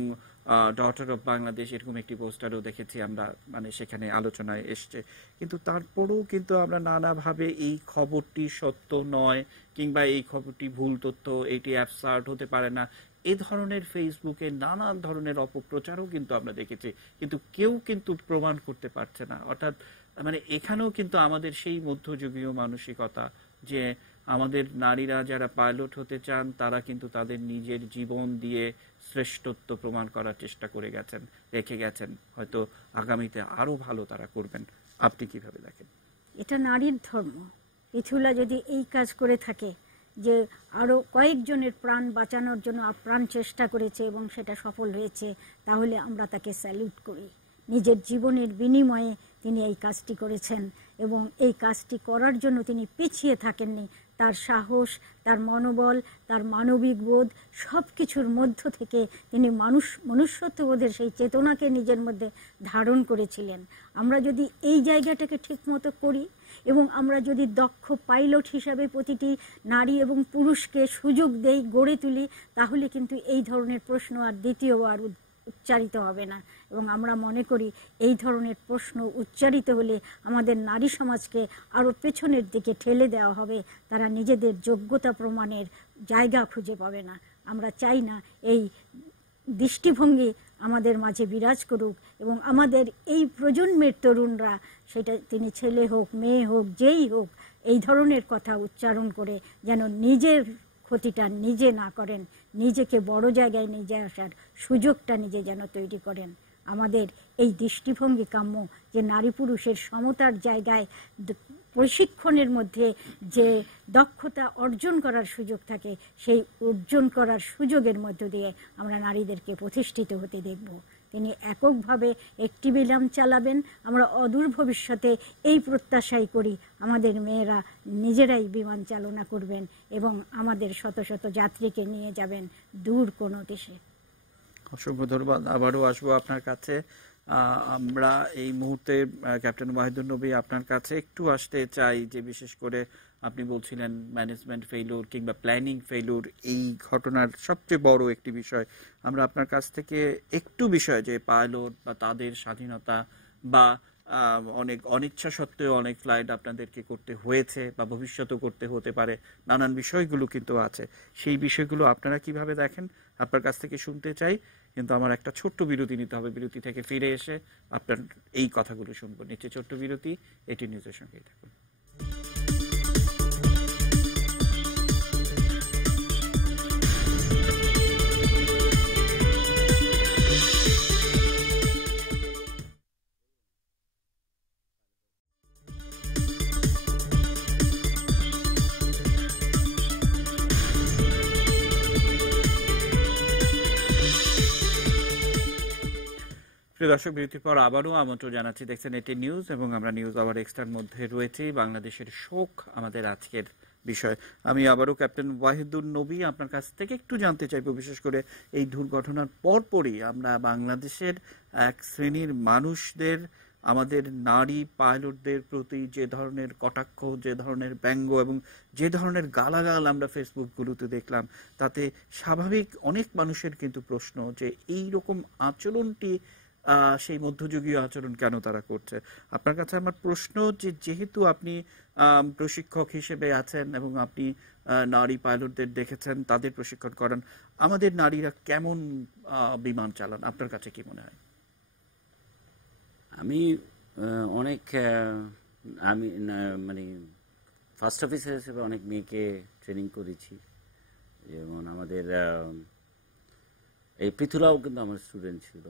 ডটার অফ বাংলাদেশ এরকম একটি পোস্টারও দেখেছি আমরা, মানে সেখানে আলোচনায় এসছে। কিন্তু তারপরেও কিন্তু আমরা নানাভাবে এই খবরটি সত্য নয় কিংবা এই খবরটি ভুল তথ্য, এটি অ্যাবসার্ড হতে পারে না, এই ধরনের ফেসবুকে নানান ধরনের অপপ্রচারও কিন্তু আমরা দেখেছি, কিন্তু কেউ কিন্তু প্রমাণ করতে পারছে না। অর্থাৎ মানে এখানেও কিন্তু আমাদের সেই মধ্যযুগীয় মানসিকতা যে আমাদের নারীরা যারা পাইলট হতে চান তারা কিন্তু তাদের নিজের জীবন দিয়ে শ্রেষ্ঠত্ব প্রমাণ করার চেষ্টা করে গেছেন, রেখে গেছেন, হয়তো আগামীতে আরো ভালো তারা করবেন। আপনি কিভাবে দেখেন? এটা নারীর ধর্ম। পৃথুলা যদি এই কাজ করে থাকে যে আরো কয়েকজনের প্রাণ বাঁচানোর জন্য আপ্রাণ চেষ্টা করেছে এবং সেটা সফল হয়েছে, তাহলে আমরা তাকে স্যালুট করি। নিজের জীবনের বিনিময়ে তিনি এই কাজটি করেছেন এবং এই কাজটি করার জন্য তিনি পিছিয়ে থাকেননি। তার সাহস, তার মনোবল, তার মানবিক বোধ সব কিছুর মধ্য থেকে তিনি মনুষ্যত্ববোধের সেই চেতনাকে নিজের মধ্যে ধারণ করেছিলেন। আমরা যদি এই জায়গাটাকে ঠিকমতো করি এবং আমরা যদি দক্ষ পাইলট হিসাবে প্রতিটি নারী এবং পুরুষকে সুযোগ দেই, গড়ে তুলি, তাহলে কিন্তু এই ধরনের প্রশ্ন আর দ্বিতীয়বার উচ্চারিত হবে না। এবং আমরা মনে করি এই ধরনের প্রশ্ন উচ্চারিত হলে আমাদের নারী সমাজকে আরও পেছনের দিকে ঠেলে দেওয়া হবে, তারা নিজেদের যোগ্যতা প্রমাণের জায়গা খুঁজে পাবে না। আমরা চাই না এই দৃষ্টিভঙ্গি আমাদের মাঝে বিরাজ করুক এবং আমাদের এই প্রজন্মের তরুণরা, সেটা তিনি ছেলে হোক মেয়ে হোক যেই হোক, এই ধরনের কথা উচ্চারণ করে যেন নিজের ক্ষতিটা নিজে না করেন, নিজেকে বড় জায়গায় নিয়ে আসার সুযোগটা নিজে যেন তৈরি করেন। আমাদের এই দৃষ্টিভঙ্গি কাম্য যে নারী পুরুষের সমতার জায়গায় প্রশিক্ষণের মধ্যে যে দক্ষতা অর্জন করার সুযোগ থাকে, সেই অর্জন করার সুযোগের মধ্য দিয়ে আমরা নারীদেরকে প্রতিষ্ঠিত হতে দেখব। তিনি এককভাবে একটি বিমান চালাবেন, আমরা অদূর ভবিষ্যতে এই প্রত্যাশাই করি আমাদের মেয়েরা নিজেরাই বিমান চালনা করবেন এবং আমাদের শত শত যাত্রীকে নিয়ে যাবেন দূর কোনো দেশে। অসংখ্য ধন্যবাদ। আবারও আসবো আপনার কাছে। আমরা এই মুহূর্তে ক্যাপ্টেন ওয়াহিদুন নবী আপনার কাছে একটু আসতে চাই, যে বিশেষ করে আপনি বলছিলেন ম্যানেজমেন্ট ফেইলুর কিংবা প্ল্যানিং ফেইলুর এই ঘটনার সবচেয়ে বড় একটি বিষয়। আমরা আপনার কাছ থেকে একটু বিষয় যে পাইলট বা তাদের স্বাধীনতা বা অনেক অনিচ্ছা সত্ত্বেও অনেক ফ্লাইট আপনাদেরকে করতে হয়েছে বা ভবিষ্যতেও করতে হতে পারে, নানান বিষয়গুলো কিন্তু আছে, সেই বিষয়গুলো আপনারা কিভাবে দেখেন আপনার কাছ থেকে শুনতে চাই। কিন্তু আমার একটা ছোট্ট বিরতি নিতে হবে, বিরতি থেকে ফিরে এসে আপনার এই কথাগুলো শুনবো। নিচে ছোট্ট বিরতি, এটি নিউজের সঙ্গেই থাকুন। প্রিয় দর্শক, বিরতির পর আবারও আমন্ত্রণ জানাচ্ছি, দেখছেন এটি নিউজ এবং আমরা নিউজ আওয়ার এক্সট্রার মধ্যে রয়েছি। বাংলাদেশের শোক আমাদের আজকের বিষয়। আমি আবারও ক্যাপ্টেন ওয়াহিদুন নবী আপনার কাছ থেকে একটু জানতে চাইব, বিশেষ করে এই দুর্ঘটনার পরপরই আমরা বাংলাদেশের এক শ্রেণীর মানুষদের, আমাদের নারী পাইলটদের প্রতি যে ধরনের কটাক্ষ, যে ধরনের ব্যঙ্গ এবং যে ধরনের গালাগাল আমরা ফেসবুকগুলোতে দেখলাম, তাতে স্বাভাবিক অনেক মানুষের কিন্তু প্রশ্ন যে এই রকম আচরণটি সেই মধ্যযুগীয় আচরণ কেন তারা করছে। আপনার কাছে আমার প্রশ্ন যে যেহেতু আপনি প্রশিক্ষক হিসেবে আছেন এবং আপনি নারী পাইলটদের দেখেছেন, তাদের প্রশিক্ষণ করেন, আমাদের নারীরা কেমন বিমান চালান আপনার কাছে কি মনে হয়? আমি অনেক মানে ফার্স্ট অফিসার হিসেবে অনেক মেয়েকে ট্রেনিং করেছি, যেমন আমাদের এই পৃথুলাও কিন্তু আমার স্টুডেন্ট ছিল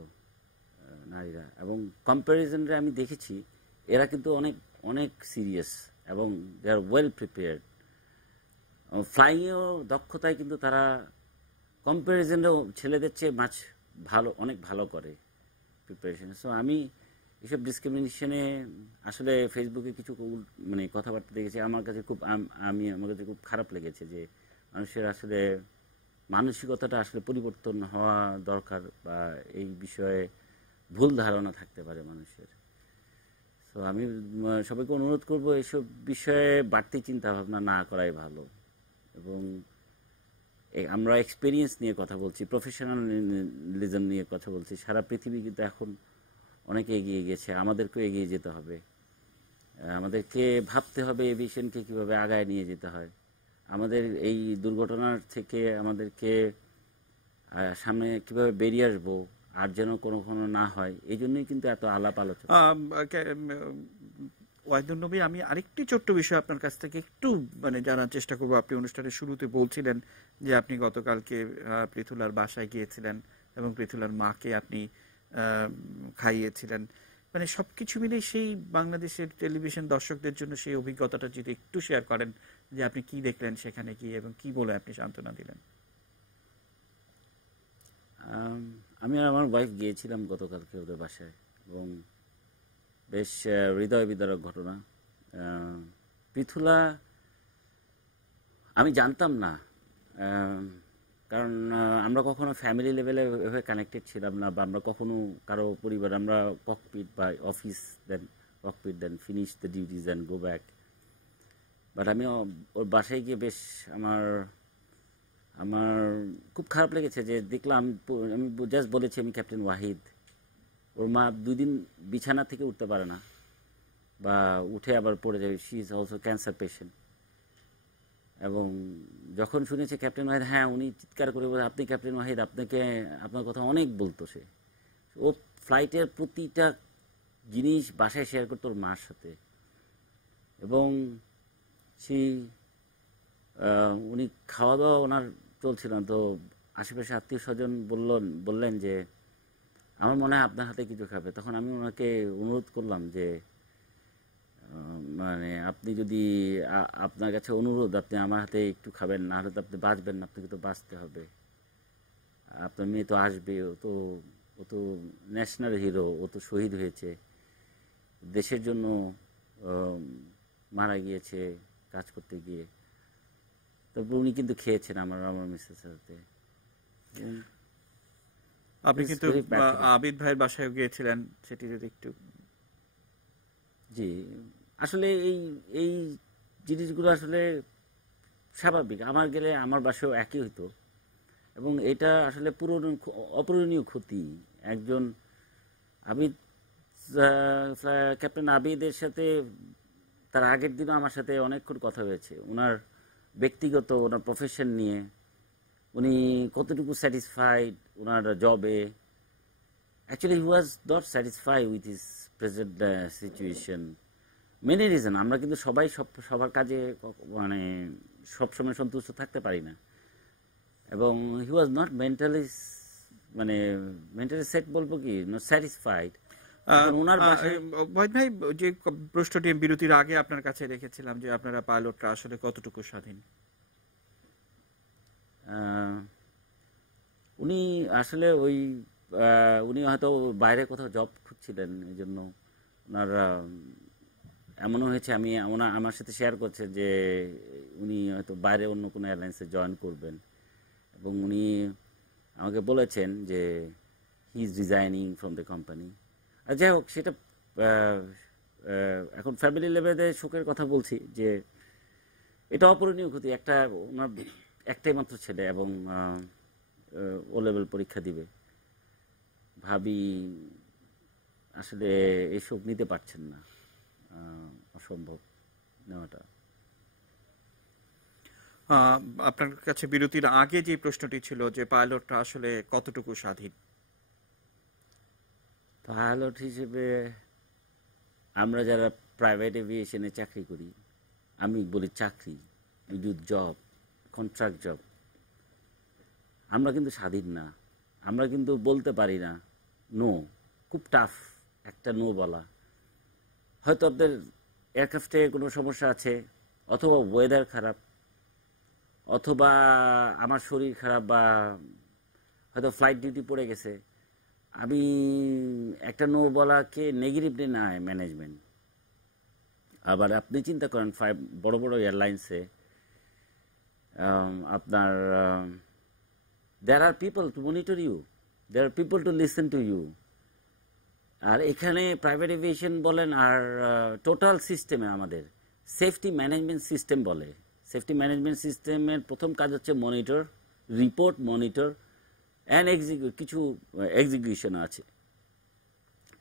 নারীরা, এবং কম্প্যারিজনে আমি দেখেছি এরা কিন্তু অনেক অনেক সিরিয়াস এবং দে আর ওয়েল প্রিপেয়ার্ড। ফ্লাইংয়েও দক্ষতায় কিন্তু তারা কম্প্যারিজনেও ছেলেদের চেয়ে ভালো, অনেক ভালো করে। প্রিপারেশন। সো আমি এসব ডিসক্রিমিনেশনে আসলে ফেসবুকে কিছু মানে কথাবার্তা দেখেছি, আমার কাছে খুব খারাপ লেগেছে যে মানুষের আসলে মানসিকতাটা আসলে পরিবর্তন হওয়া দরকার, বা এই বিষয়ে ভুল ধারণা থাকতে পারে মানুষের। তো আমি সবাইকে অনুরোধ করব এসব বিষয়ে বাড়তি চিন্তা ভাবনা না করাই ভালো। এবং আমরা এক্সপিরিয়েন্স নিয়ে কথা বলছি, প্রফেশনালিজম নিয়ে কথা বলছি। সারা পৃথিবী কিন্তু এখন অনেকে এগিয়ে গেছে, আমাদেরকেও এগিয়ে যেতে হবে। আমাদেরকে ভাবতে হবে এভিয়েশনকে কীভাবে আগায় নিয়ে যেতে হয়। আমাদের এই দুর্ঘটনার থেকে আমাদেরকে সামনে কিভাবে বেরিয়ে আসবো আর যেন কোনো না হয়, এই জন্যই কিন্তু এত আলাপ আলোচনা। ওয়াহিদুন নবী, আমি আরেকটি ছোট্ট বিষয় আপনার কাছ থেকে একটু মানে জানার চেষ্টা করবো। আপনি অনুষ্ঠানের শুরুতে বলছিলেন যে আপনি গতকালকে পৃথুলার বাসায় গিয়েছিলেন এবং পৃথুলার মাকে আপনি খাইয়েছিলেন। মানে সবকিছু মিলে সেই বাংলাদেশের টেলিভিশন দর্শকদের জন্য সেই অভিজ্ঞতাটা যদি একটু শেয়ার করেন যে আপনি কি দেখলেন সেখানে গিয়ে এবং কি বলে আপনি সান্ত্বনা দিলেন। আমি আর আমার ওয়াইফ গিয়েছিলাম গতকালকে ওদের বাসায়, এবং বেশ হৃদয় বিদারক ঘটনা। পৃথুলা আমি জানতাম না, কারণ আমরা কখনো ফ্যামিলি লেভেলে এভাবে কানেক্টেড ছিলাম না, বা আমরা কখনো কারো পরিবার, আমরা ককপিট বা office then cockpit then finish the duties and go back. But আমি ওর বাসায় গিয়ে বেশ আমার খুব খারাপ লেগেছে যে দেখলাম, আমি জাস্ট বলেছি আমি ক্যাপ্টেন ওয়াহিদ। ওর মা 2 দিন বিছানা থেকে উঠতে পারে না, বা উঠে আবার পড়ে যাবে। She is also cancer patient. এবং যখন শুনেছে ক্যাপ্টেন ওয়াহিদ, হ্যাঁ, উনি চিৎকার করে বলে, আপনি ক্যাপ্টেন ওয়াহিদ, আপনার কথা অনেক বলতো সে। ও ফ্লাইটের প্রতিটা জিনিস বাসায় শেয়ার করতো ওর মার সাথে। এবং উনি খাওয়া দাওয়া ওনার চলছিল, তো আশেপাশে আত্মীয় স্বজন বললেন যে আমার মনে হয় আপনার হাতে কিছু খাবে। তখন আমি ওনাকে অনুরোধ করলাম যে মানে আপনি যদি আপনার কাছে অনুরোধ, আপনি আমার হাতে একটু খাবেন, না হলে তো আপনি বাঁচবেন না, আপনাকে তো বাঁচতে হবে, আপনার মেয়ে তো আসবে, ও তো ন্যাশনাল হিরো, ও তো শহীদ হয়েছে, দেশের জন্য মারা গিয়েছে কাজ করতে গিয়ে। তারপর উনি কিন্তু খেয়েছেন আমার মিসেসের সাথে। আপনি কিন্তু আবিদ ভাইয়ের বাসায় গিয়েছিলেন, সেটি যদি একটু। জি, আসলে এই জিনিসগুলো আসলে স্বাভাবিক। আমার গেলে আমার বাসায়ও একই হইতো, এবং এটা আসলে অপূরণীয় ক্ষতি। একজন আবিদ, ক্যাপ্টেন আবিদের সাথে তার আগের দিনও আমার সাথে অনেকক্ষণ কথা হয়েছে ওনার ব্যক্তিগত, ওনার প্রফেশন নিয়ে, উনি কতটুকু স্যাটিসফাইড ওনার জবে। Actually he was not satisfied with his present situation. Many reason. আমরা কিন্তু সবাই সবার কাজে মানে সবসময় সন্তুষ্ট থাকতে পারি না, এবং হি ওয়াজ নট মেন্টালি সেট বলবো কি, নট স্যাটিসফাইড। ওয়াহিদ ভাই, যে প্রশ্নটি বিরতির আগে আপনার কাছে রেখেছিলাম যে আপনারা পাইলটরা আসলে কতটুকু স্বাধীন, উনি আসলে উনি হয়তো বাইরে কোথাও জব খুঁজছিলেন, এই জন্য ওনার এমনও হয়েছে, আমার সাথে শেয়ার করছে যে উনি হয়তো বাইরে অন্য কোনো এয়ারলাইন্সে জয়েন করবেন, এবং উনি আমাকে বলেছেন যে he is resigning from the company. আর যাই হোক, সেটা এখন ফ্যামিলি লেভেলে শোকের কথা বলছি যে এটা অপূরণীয় ক্ষতি। ওনার একটাই মাত্র ছেলে, এবং ও লেভেল পরীক্ষা দিবে। ভাবি আসলে এই শোক নিতে পারছেন না, অসম্ভব নেওয়াটা। আপনার কাছে বিরতির আগে যে প্রশ্নটি ছিল যে পাইলটরা আসলে কতটুকু স্বাধীন, পাইলট হিসেবে আমরা যারা প্রাইভেট এভিয়েশনে চাকরি করি, আমি বলি চাকরি, we do job, contract job, আমরা কিন্তু স্বাধীন না। আমরা কিন্তু বলতে পারি না নো। খুব টাফ একটা নো বলা। হয়তো আপনাদের এয়ারক্রাফটে কোনো সমস্যা আছে, অথবা ওয়েদার খারাপ, অথবা আমার শরীর খারাপ, বা হয়তো ফ্লাইট ডিউটি পড়ে গেছে। আমি একটা নো বলাকে নেগেটিভলি নেয় ম্যানেজমেন্ট। আবার আপনি চিন্তা করেন বড় বড় এয়ারলাইন্সে আপনার there are people to monitor you, there are people to listen to you। আর এখানে প্রাইভেট এভিয়েশন বলেন আর টোটাল সিস্টেমে আমাদের সেফটি ম্যানেজমেন্ট সিস্টেম বলে। সেফটি ম্যানেজমেন্ট সিস্টেমের প্রথম কাজ হচ্ছে মনিটর, রিপোর্ট, মনিটর অ্যান্ড কিছু এক্সিকিউশন আছে।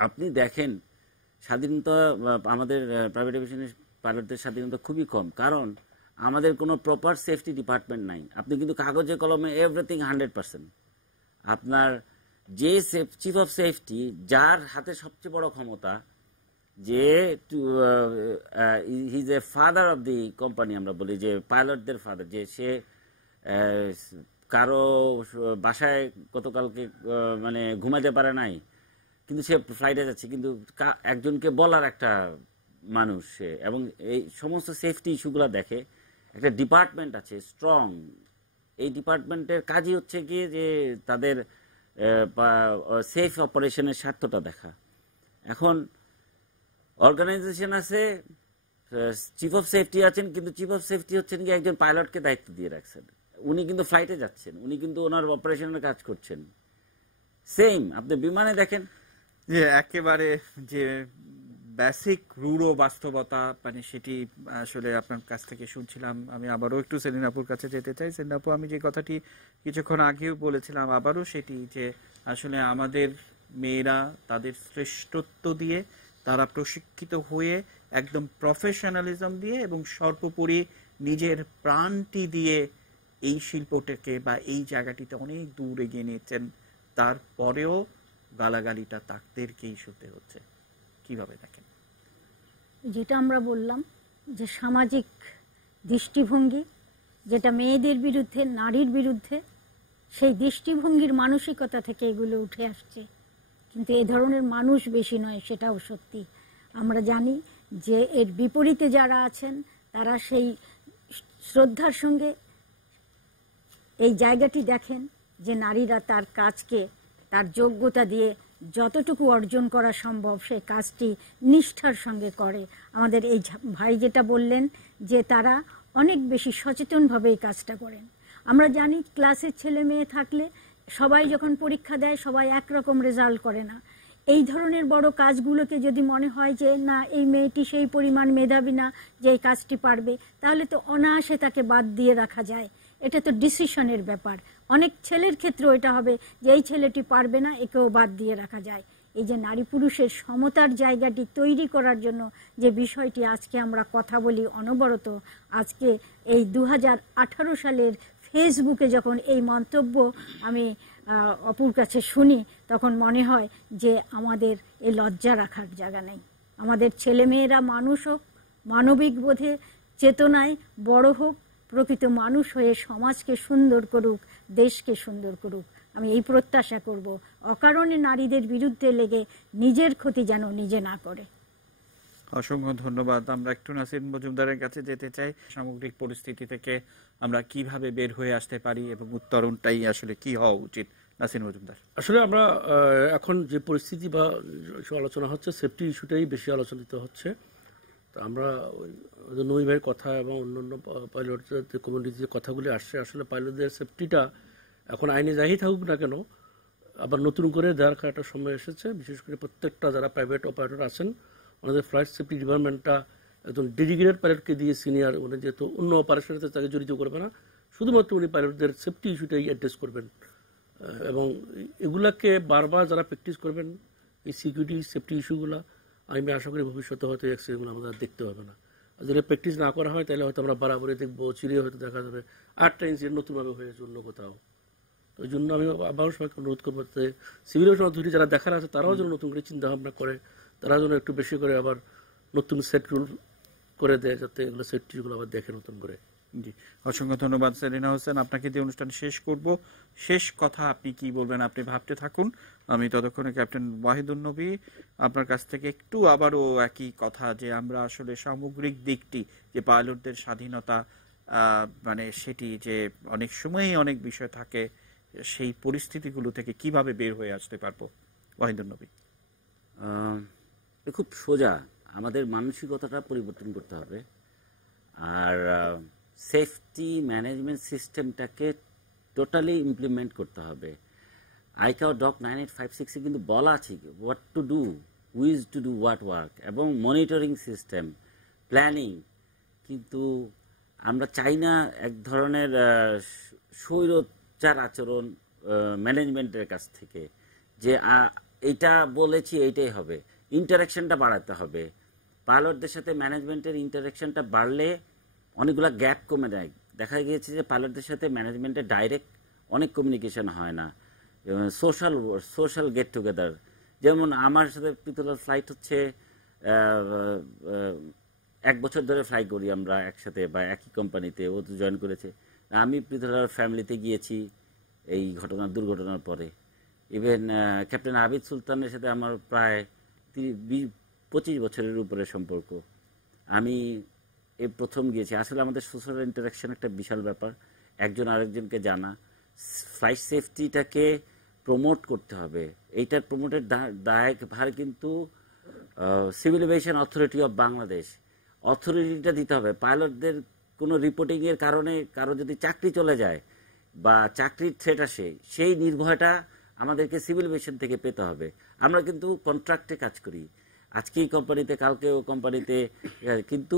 আপনি দেখেন স্বাধীনতা আমাদের প্রাইভেট এভিয়েশনের পাইলটদের স্বাধীনতা খুবই কম, কারণ আমাদের কোনো প্রপার সেফটি ডিপার্টমেন্ট নাই। আপনি কিন্তু কাগজে কলমে এভরিথিং 100%। আপনার যে চিফ অফ সেফটি, যার হাতে সবচেয়ে বড় ক্ষমতা, যে he is a father of the company, আমরা বলি যে পাইলটদের ফাদার, যে সে কারো বাসায় গতকালকে মানে ঘুমাতে পারে নাই, কিন্তু সে ফ্লাইটে যাচ্ছে, কিন্তু একজনকে বলার একটা মানুষ সে, এবং এই সমস্ত সেফটি ইস্যুগুলো দেখে। একটা ডিপার্টমেন্ট আছে স্ট্রং, এই ডিপার্টমেন্টের কাজই হচ্ছে গিয়ে যে তাদের সেফ অপারেশনের স্বার্থটা দেখা। এখন অর্গানাইজেশন আছে, চিফ অফ সেফটি আছেন, কিন্তু চিফ অফ সেফটি হচ্ছেন কি একজন পাইলটকে দায়িত্ব দিয়ে রাখছেন। উনি কিন্তু ফ্লাইটে যাচ্ছেন, উনি কিন্তু ওনার অপারেশনের কাজ করছেন। সেম আপনি বিমানে দেখেন যে একেবারে যে বেসিক রূঢ় বাস্তবতা, মানে সেটি আসলে আপনার কাছ থেকে শুনছিলাম। আমি আবারও একটু সেলিনা আপুর কাছে যেতে চাই। সেলিনা আপু, আমি যে কথাটি কিছুক্ষণ আগেও বলেছিলাম, আবারও সেটি যে আসলে আমাদের মেয়েরা তাদের শ্রেষ্ঠত্ব দিয়ে, তারা প্রশিক্ষিত হয়ে একদম প্রফেশনালিজম দিয়ে এবং সর্বোপরি নিজের প্রাণটি দিয়ে এই শিল্পটাকে বা এই জায়গাটিতে অনেক দূর এগিয়ে নিয়েছেন। তারপরেও গালাগালিটা তাদেরকেই শুনতে হচ্ছে। কিভাবে দেখেন? যেটা আমরা বললাম যে সামাজিক দৃষ্টিভঙ্গি, যেটা মেয়েদের বিরুদ্ধে, নারীর বিরুদ্ধে, সেই দৃষ্টিভঙ্গির মানসিকতা থেকে এগুলো উঠে আসছে। কিন্তু এ ধরনের মানুষ বেশি নয়, সেটাও সত্যি। আমরা জানি যে এর বিপরীতে যারা আছেন তারা সেই শ্রদ্ধার সঙ্গে এই জায়গাটি দেখেন যে নারীরা তার কাজকে তার যোগ্যতা দিয়ে যতটুকু অর্জন করা সম্ভব সেই কাজটি নিষ্ঠার সঙ্গে করে। আমাদের এই ভাই যেটা বললেন যে তারা অনেক বেশি সচেতনভাবে এই কাজটা করেন। আমরা জানি ক্লাসের ছেলে মেয়ে থাকলে সবাই যখন পরীক্ষা দেয় সবাই একরকম রেজাল্ট করে না। এই ধরনের বড় কাজগুলোকে যদি মনে হয় যে না এই মেয়েটি সেই পরিমাণ মেধাবী না যে এই কাজটি পারবে, তাহলে তো অনায়াসে তাকে বাদ দিয়ে রাখা যায়। এটা তো ডিসিশনের ব্যাপার। অনেক ছেলের ক্ষেত্রেও এটা হবে যে এই ছেলেটি পারবে না, একেও বাদ দিয়ে রাখা যায়। এই যে নারী পুরুষের সমতার জায়গাটি তৈরি করার জন্য যে বিষয়টি আজকে আমরা কথা বলি অনবরত, আজকে এই 2018 সালের ফেসবুকে যখন এই মন্তব্য আমি অপুর কাছে শুনি, তখন মনে হয় যে আমাদের এই লজ্জা রাখার জায়গা নেই। আমাদের ছেলেমেয়েরা মানুষ হোক, মানবিক বোধে চেতনায় বড় হোক, প্রকৃত মানুষ হয়ে সমাজকে সুন্দর করুক, দেশকে সুন্দর করুক। আমি এই প্রত্যাশা করব, অকারণে নারীদের বিরুদ্ধে লেগে নিজের ক্ষতি যেন নিজে না করে। অসংখ্য ধন্যবাদ। আমরা একটু নাসির মজুমদারের কাছে যেতে চাই। সামগ্রিক পরিস্থিতি থেকে আমরা কিভাবে বের হয়ে আসতে পারি এবং উত্তরণটাই আসলে কি হওয়া উচিত? নাসির মজুমদার। আসলে আমরা এখন যে পরিস্থিতি বা আলোচনা হচ্ছে, সেফটি ইস্যুটাই বেশি আলোচনিত হচ্ছে। তো আমরা নবী ভাইয়ের কথা এবং অন্যান্য পাইলটদের কমিউনিটির যে কথাগুলি আসছে, আসলে পাইলটদের সেফটিটা এখন আইনে যাই থাকুক না কেন, আবার নতুন করে দেওয়ার একটা সময় এসেছে। বিশেষ করে প্রত্যেকটা যারা প্রাইভেট অপারেটর আছেন, ওনাদের ফ্লাইট সেফটি ডিপার্টমেন্টটা একজন ডেডিকেটেড পাইলটকে দিয়ে, সিনিয়র, উনি যেহেতু অন্য অপারেশনের সাথে তাকে জড়িত করবে না, শুধুমাত্র উনি পাইলটদের সেফটি ইস্যুটাই অ্যাড্রেস করবেন। এবং এগুলাকে বারবার যারা প্র্যাকটিস করবেন, এই সিকিউরিটি সেফটি ইস্যুগুলো, আমি আশা করি ভবিষ্যতে হয়তো অ্যাক্সিডেন্টগুলো আমাদের দেখতে হবে না। আর যদি প্র্যাকটিস না করা হয় তাহলে হয়তো আমরা বারাবারই দেখবো, চিরে হয়তো দেখা যাবে আরেকটা ইনসিডেন্ট নতুনভাবে হয়েছে অন্য কোথাও। তো ওই জন্য আমি আবারও সবাইকে অনুরোধ করবো যে সিভিল এভিয়েশন অথরিটি যারা দেখার আছে তারাও যেন নতুন করে চিন্তা ভাবনা করে, তারা যেন একটু বেশি করে আবার নতুন সেট রুল করে দেয়, যাতে এগুলো সেফটিগুলো আবার দেখে নতুন করে। জি, অসংখ্য ধন্যবাদ সেলিনা হোসেন। আপনাকে দিয়ে অনুষ্ঠান শেষ করব। শেষ কথা আপনি কি বলবেন আপনি ভাবতে থাকুন। আমি ততক্ষণে ক্যাপ্টেন ওয়াহিদুন নবী আপনার কাছ থেকে একটু আবারও একই কথা, যে আমরা আসলে সামগ্রিক দিকটি, যে পাইলটদের স্বাধীনতা, মানে সেটি যে অনেক সময়ই অনেক বিষয় থাকে, সেই পরিস্থিতিগুলো থেকে কিভাবে বের হয়ে আসতে পারবো? ওয়াহিদুন নবী। খুব সোজা, আমাদের মানসিকতাটা পরিবর্তন করতে হবে, আর সেফটি ম্যানেজমেন্ট সিস্টেমটাকে টোটালি ইমপ্লিমেন্ট করতে হবে। আইকাও ডক 9856 কিন্তু বলা আছে what to do, who's to do what work, এবং মনিটরিং সিস্টেম, প্ল্যানিং। কিন্তু আমরা চাই না এক ধরনের স্বৈরচার আচরণ ম্যানেজমেন্টের কাছ থেকে, যে এইটা বলেছি এইটাই হবে। ইন্টারাকশনটা বাড়াতে হবে। পাইলটদের সাথে ম্যানেজমেন্টের ইন্টারাকশনটা বাড়লে অনেকগুলো গ্যাপ কমে যায়। দেখা গিয়েছে যে পাইলটদের সাথে ম্যানেজমেন্টের ডাইরেক্ট অনেক কমিউনিকেশন হয় না। সোশ্যাল গেট টুগেদার, যেমন আমার সাথে পিতলার ফ্লাইট হচ্ছে 1 বছর ধরে ফ্লাই করি আমরা একসাথে, বা একই কোম্পানিতে। ও তো জয়েন করেছে, আমি পিতলার ফ্যামিলিতে গিয়েছি এই দুর্ঘটনার পরে। ইভেন ক্যাপ্টেন আবিদ সুলতানের সাথে আমার প্রায় 25 বছরের উপরে সম্পর্ক। আমি এই প্রথম গিয়েছি। আসলে আমাদের সোশ্যাল ইন্টারাকশন একটা বিশাল ব্যাপার, একজন আরেকজনকে জানা। ফ্লাইট সেফটিটাকে প্রমোট করতে হবে। এইটার প্রমোটের দায়ভার কিন্তু civil aviation authority of Bangladesh, অথরিটিটা দিতে হবে। পাইলটদের কোনো রিপোর্টিংয়ের কারণে কারো যদি চাকরি চলে যায় বা চাকরির থ্রেট আসে, সেই নির্ভয়টা আমাদেরকে সিভিল এভিয়েশন থেকে পেতে হবে। আমরা কিন্তু কন্ট্রাক্টে কাজ করি, আজকে এই কোম্পানিতে, কালকে ও কোম্পানিতে, কিন্তু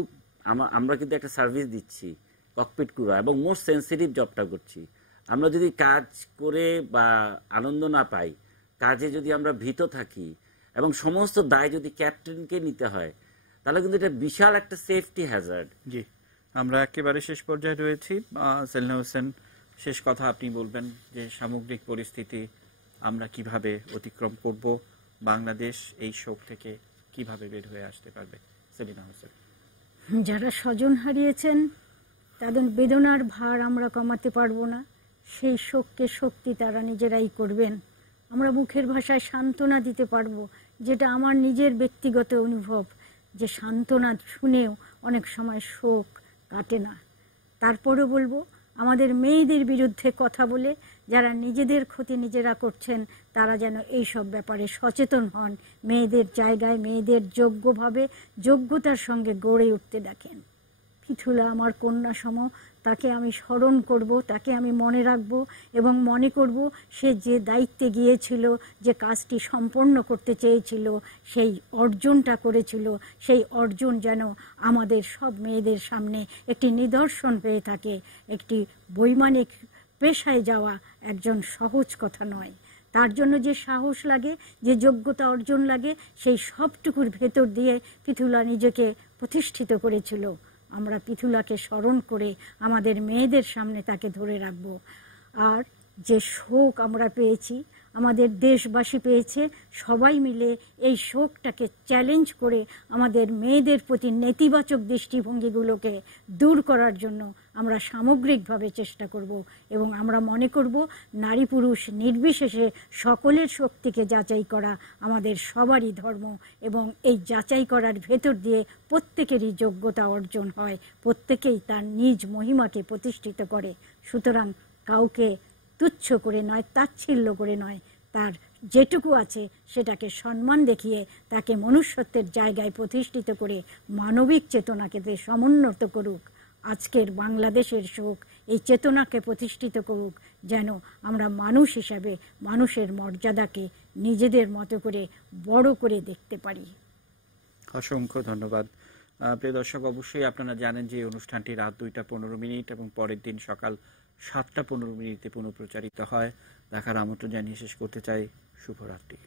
আমরা কিন্তু একটা সার্ভিস দিচ্ছি, ককপিট ক্রু, এবং মোস্ট সেন্সিটিভ জবটা করছি। আমরা যদি কাজ করে বা আনন্দ না পাই, কাজে যদি আমরা ভীত থাকি, এবং সমস্ত দায় যদি ক্যাপ্টেনকে নিতে হয়, তাহলে কিন্তু এটা বিশাল একটা সেফটি হ্যাজার্ড। জি, আমরা একেবারে শেষ পর্যায়ে রয়েছি। সেলিনা হোসেন, শেষ কথা আপনি বলবেন যে সামগ্রিক পরিস্থিতি আমরা কিভাবে অতিক্রম করব, বাংলাদেশ এই শোক থেকে কিভাবে বের হয়ে আসতে পারবে? সেলিনা হোসেন। যারা স্বজন হারিয়েছেন তাদের বেদনার ভার আমরা কমাতে পারবো না, সেই শোককে শক্তি তারা নিজেরাই করবেন। আমরা মুখের ভাষায় সান্ত্বনা দিতে পারবো, যেটা আমার নিজের ব্যক্তিগত অনুভব, যে সান্ত্বনা শুনেও অনেক সময় শোক কাটে না। তারপরেও বলবো, আমাদের মেয়েদের বিরুদ্ধে কথা বলে যারা নিজেদের ক্ষতি নিজেরা করছেন, তারা যেন এই সব ব্যাপারে সচেতন হন, মেয়েদের জায়গায় মেয়েদের যোগ্যভাবে যোগ্যতার সঙ্গে গড়ে উঠতে দেখেন। পিথুলা আমার কন্যা সম, তাকে আমি স্মরণ করব, তাকে আমি মনে রাখব, এবং মনে করব সে যে দায়িত্বে গিয়েছিল, যে কাজটি সম্পন্ন করতে চেয়েছিল, সেই অর্জনটা করেছিল, সেই অর্জন যেন আমাদের সব মেয়েদের সামনে একটি নিদর্শন হয়ে থাকে। একটি বৈমানিক পেশায় যাওয়া একজন সহজ কথা নয়। তার জন্য যে সাহস লাগে, যে যোগ্যতা অর্জন লাগে, সেই সবটুকুর ভেতর দিয়ে পিথুলা নিজেকে প্রতিষ্ঠিত করেছিল। আমরা পিথুলাকে স্মরণ করে আমাদের মেয়েদের সামনে তাকে ধরে রাখব। আর যে শোক আমরা পেয়েছি, আমাদের দেশবাসী পেয়েছে, সবাই মিলে এই শোকটাকে চ্যালেঞ্জ করে আমাদের মেয়েদের প্রতি নেতিবাচক দৃষ্টিভঙ্গিগুলোকে দূর করার জন্য আমরা সামগ্রিকভাবে চেষ্টা করব, এবং আমরা মনে করব নারী পুরুষ নির্বিশেষে সকলের শক্তিকে যাচাই করা আমাদের সবারই ধর্ম, এবং এই যাচাই করার ভেতর দিয়ে প্রত্যেকেরই যোগ্যতা অর্জন হয়, প্রত্যেকেই তার নিজ মহিমাকে প্রতিষ্ঠিত করে। সুতরাং কাউকে তুচ্ছ করে নয়, তাচ্ছিল্য করে নয়, তার যেটুকু আছে সেটাকে সম্মান দেখিয়ে তাকে মনুষ্যত্বের জায়গায় প্রতিষ্ঠিত করে মানবিক চেতনাকে সমুন্নত করুক। আজকের বাংলাদেশের শোক এই চেতনাকে প্রতিষ্ঠিত করুক, যেন আমরা মানুষ হিসাবে মানুষের মর্যাদাকে নিজেদের মতো করে বড় করে দেখতে পারি। অসংখ্য ধন্যবাদ। প্রিয় দর্শক, অবশ্যই আপনারা জানেন যে অনুষ্ঠানটি রাত 2:15 এবং পরের দিন সকাল 7:15 পুনঃপ্রচারিত হয়। দেখার আমন্ত্রণ জানিয়ে শেষ করতে চাই। শুভরাত্রি।